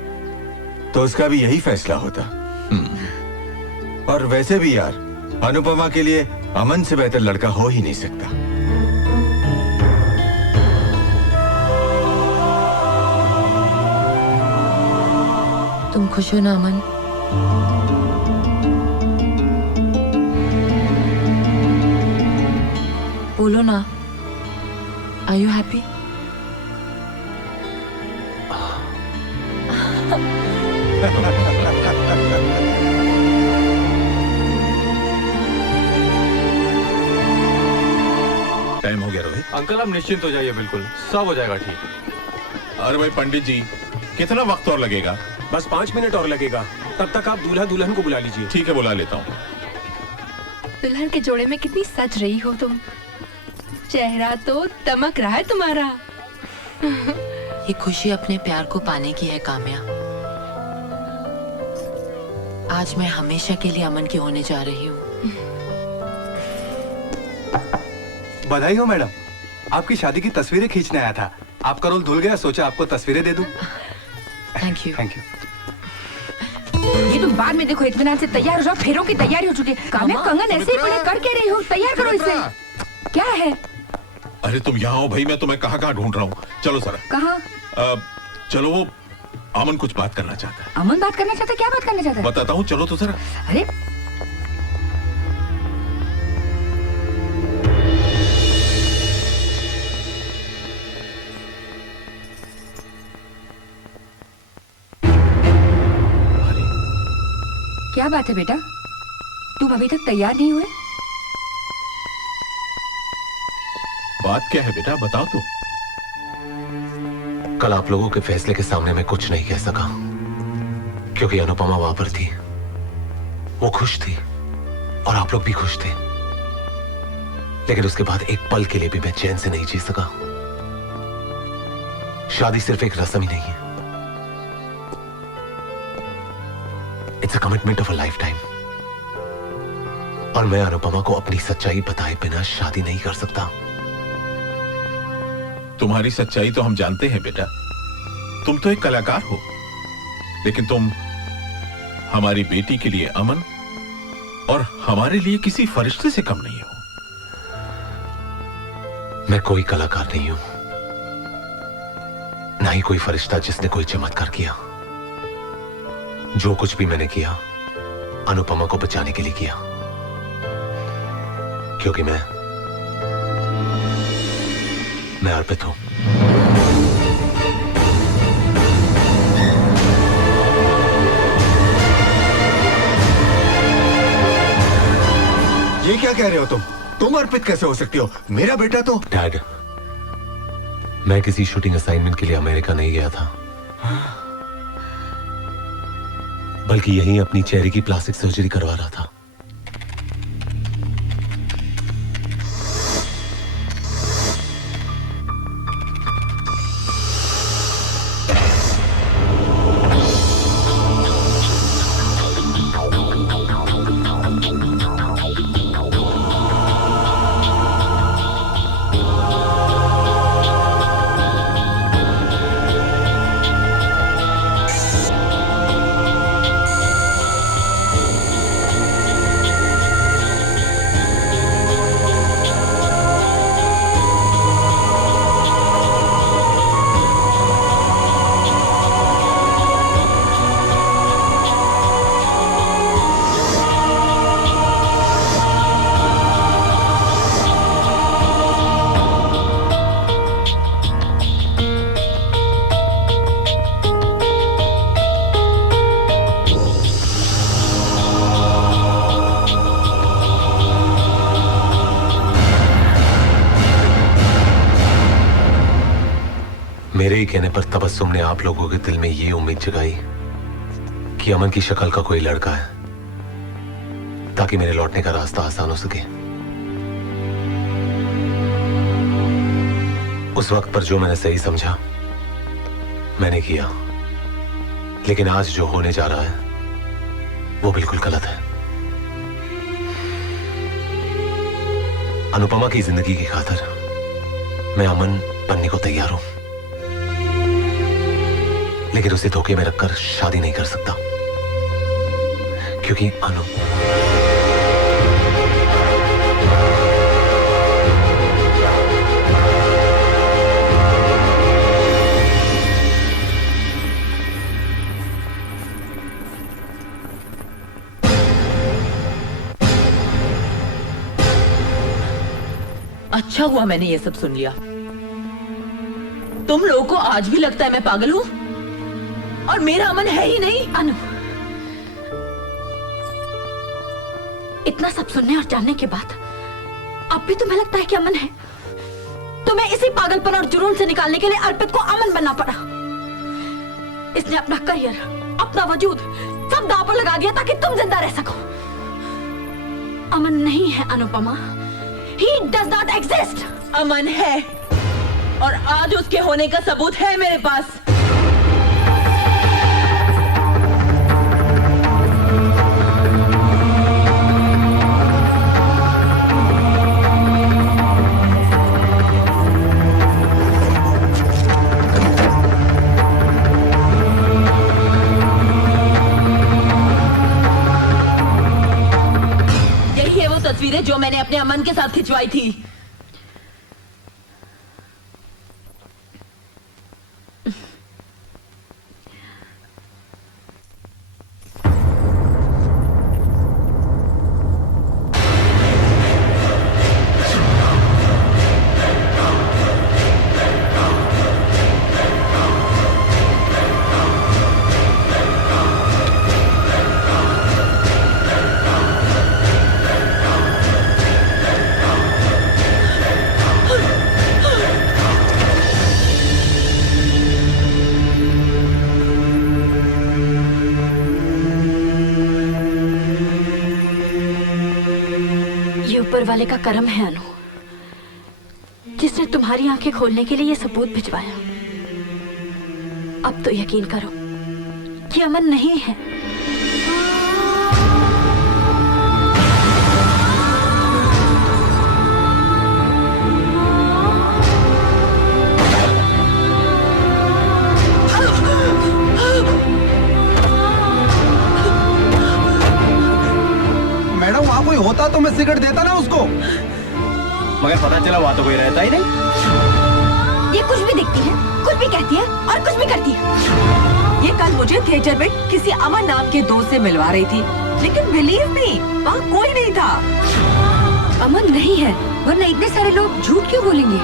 तो उसका भी यही फैसला होता। और वैसे भी यार, अनुपमा के लिए अमन से बेहतर लड़का हो ही नहीं सकता। तुम खुश हो ना अमन? बोलो ना, आर यू हैप्पी? टाइम हो गया रोहित। अंकल आप निश्चिंत हो जाइए, बिल्कुल सब हो जाएगा ठीक। अरे भाई पंडित जी, कितना वक्त और लगेगा? बस 5 मिनट और लगेगा। तब तक आप दूल्हा दुल्हन को बुला लीजिए। ठीक है, बुला लेता हूँ। दुल्हन के जोड़े में कितनी सज रही हो तुम। चेहरा तो दमक रहा है तुम्हारा। ये खुशी अपने प्यार को पाने की है काम्या। आज मैं हमेशा के लिए अमन की होने जा रही हूँ। बधाई हो मैडम, आपकी शादी की तस्वीरें खींचने आया था। आपका रोल धुल गया, सोचा आपको तस्वीरें दे दूं। Thank you. Thank you. ये तुम बाद में देखो, इत्मीनान से तैयार हो जाओ, फेरों की तैयारी हो चुकी है। काम्या, कंगन ऐसे ही पड़े कर के रही हो, तैयार करो इसे। क्या है? अरे तुम यहाँ हो भाई, मैं तुम्हें कहाँ कहाँ ढूंढ रहा हूँ। चलो सर। कहाँ? चलो, वो अमन कुछ बात करना चाहता है। अमन बात करना चाहता है? क्या बात करना चाहता है? बताता हूँ, चलो तो सर। अरे क्या बात है बेटा, तुम अभी तक तैयार नहीं हुए? बात क्या है बेटा, बताओ तो। कल आप लोगों के फैसले के सामने मैं कुछ नहीं कह सका क्योंकि अनुपमा वहां पर थी। वो खुश थी और आप लोग भी खुश थे, लेकिन उसके बाद एक पल के लिए भी मैं चैन से नहीं जी सका। शादी सिर्फ एक रस्म ही नहीं है, it's a commitment of a life time. और मैं अनुपमा को अपनी सच्चाई बताए बिना शादी नहीं कर सकता। तुम्हारी सच्चाई तो हम जानते हैं बेटा, तुम तो एक कलाकार हो, लेकिन तुम हमारी बेटी के लिए अमन और हमारे लिए किसी फरिश्ते से कम नहीं हो। मैं कोई कलाकार नहीं हूं, ना ही कोई फरिश्ता जिसने कोई चमत्कार किया। जो कुछ भी मैंने किया अनुपमा को बचाने के लिए किया, क्योंकि मैं अर्पित हूं। ये क्या कह रहे हो तुम अर्पित कैसे हो सकती हो? मेरा बेटा तो। डैड, मैं किसी शूटिंग असाइनमेंट के लिए अमेरिका नहीं गया था, बल्कि यहीं अपनी चेहरे की प्लास्टिक सर्जरी करवा रहा था। कहने पर तबस्सुम ने आप लोगों के दिल में ये उम्मीद जगाई कि अमन की शक्ल का कोई लड़का है, ताकि मेरे लौटने का रास्ता आसान हो सके। उस वक्त पर जो मैंने सही समझा मैंने किया, लेकिन आज जो होने जा रहा है वो बिल्कुल गलत है। अनुपमा की जिंदगी की खातिर मैं अमन बनने को तैयार हूं, लेकिन उसे धोखे में रखकर शादी नहीं कर सकता, क्योंकि अनु अच्छा हुआ मैंने ये सब सुन लिया। तुम लोगों को आज भी लगता है मैं पागल हूं और मेरा अमन है ही नहीं। अनु, इतना सब सुनने और जानने के बाद अब भी तुम्हें लगता है कि अमन है? तुम्हें इसी पागलपन और जुनून से निकालने के लिए अर्पित को अमन बनना पड़ा। इसने अपना करियर, अपना वजूद सब दांव पर लगा दिया ताकि तुम जिंदा रह सको। अमन नहीं है Anupama, He does not exist. अमन है और आज उसके होने का सबूत है मेरे पास। यही है वो तस्वीरें जो मैंने अपने अमन के साथ खिंचवाई थी। ऊपर वाले का करम है अनु, जिसने तुम्हारी आंखें खोलने के लिए ये सबूत भिजवाया। अब तो यकीन करो कि अमन नहीं है। मैडम वहां कोई होता तो मैं सिगरेट देता ना उसको, मगर पता चला वहां तो कोई रहता ही नहीं। ये कुछ भी दिखती है, कुछ भी कहती है और कुछ भी करती है। ये कल मुझे थिएटर में किसी अमन नाम के दोस्त से मिलवा रही थी, लेकिन बिलीव मी वहाँ कोई नहीं था। अमन नहीं है, वरना इतने सारे लोग झूठ क्यों बोलेंगे?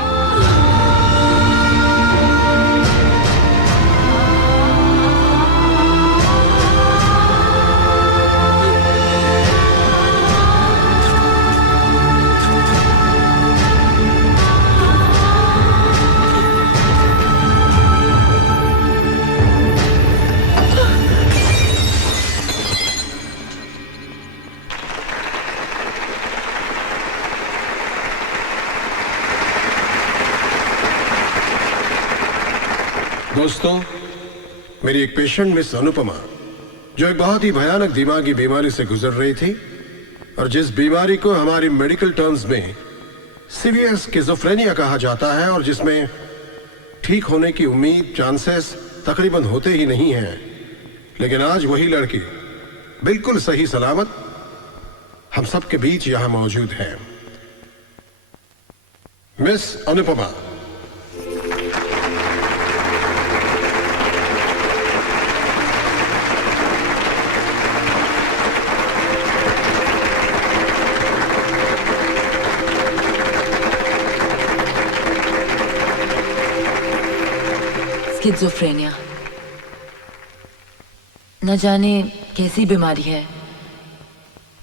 दोस्तों, मेरी एक पेशेंट मिस अनुपमा, जो एक बहुत ही भयानक दिमागी बीमारी से गुजर रही थी और जिस बीमारी को हमारी मेडिकल टर्म्स में सीवियर स्किज़ोफ्रेनिया कहा जाता है और जिसमें ठीक होने की उम्मीद, चांसेस तकरीबन होते ही नहीं हैं, लेकिन आज वही लड़की बिल्कुल सही सलामत हम सबके बीच यहां मौजूद है। मिस अनुपमा। स्किज़ोफ्रेनिया न जाने कैसी बीमारी है,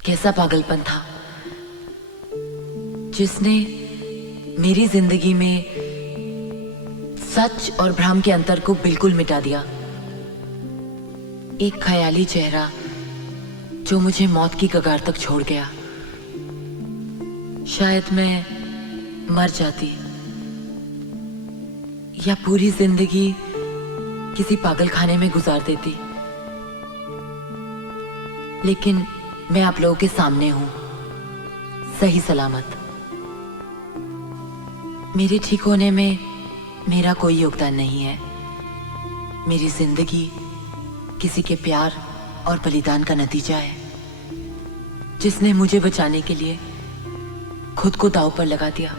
कैसा पागलपन था जिसने मेरी जिंदगी में सच और भ्रम के अंतर को बिल्कुल मिटा दिया। एक ख्याली चेहरा जो मुझे मौत की कगार तक छोड़ गया। शायद मैं मर जाती या पूरी जिंदगी किसी पागलखाने में गुजार देती, लेकिन मैं आप लोगों के सामने हूं, सही सलामत। मेरे ठीक होने में मेरा कोई योगदान नहीं है। मेरी जिंदगी किसी के प्यार और बलिदान का नतीजा है, जिसने मुझे बचाने के लिए खुद को दांव पर लगा दिया।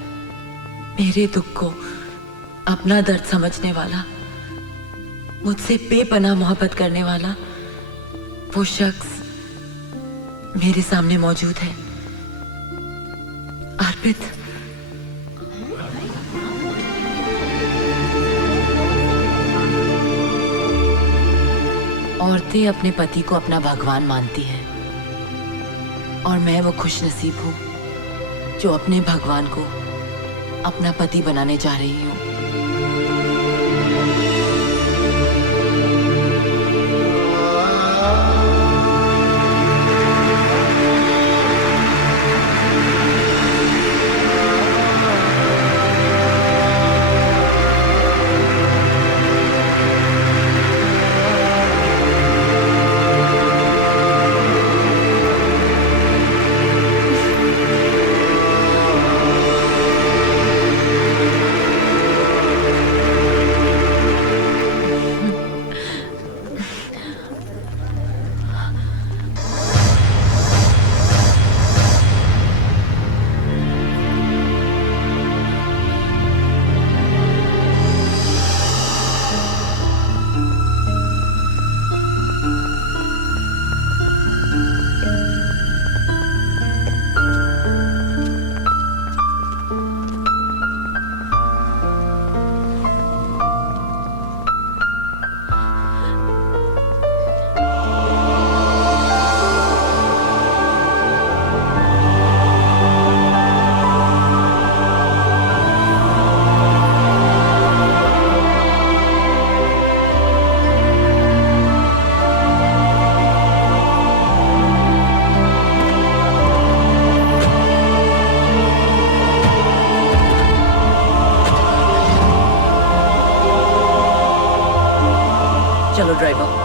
मेरे दुख को अपना दर्द समझने वाला, मुझसे बेपनाह मोहब्बत करने वाला वो शख्स मेरे सामने मौजूद है। अर्पित, औरतें अपने पति को अपना भगवान मानती हैं, और मैं वो खुशनसीब हूं जो अपने भगवान को अपना पति बनाने जा रही हूं। चलो ड्राइवर।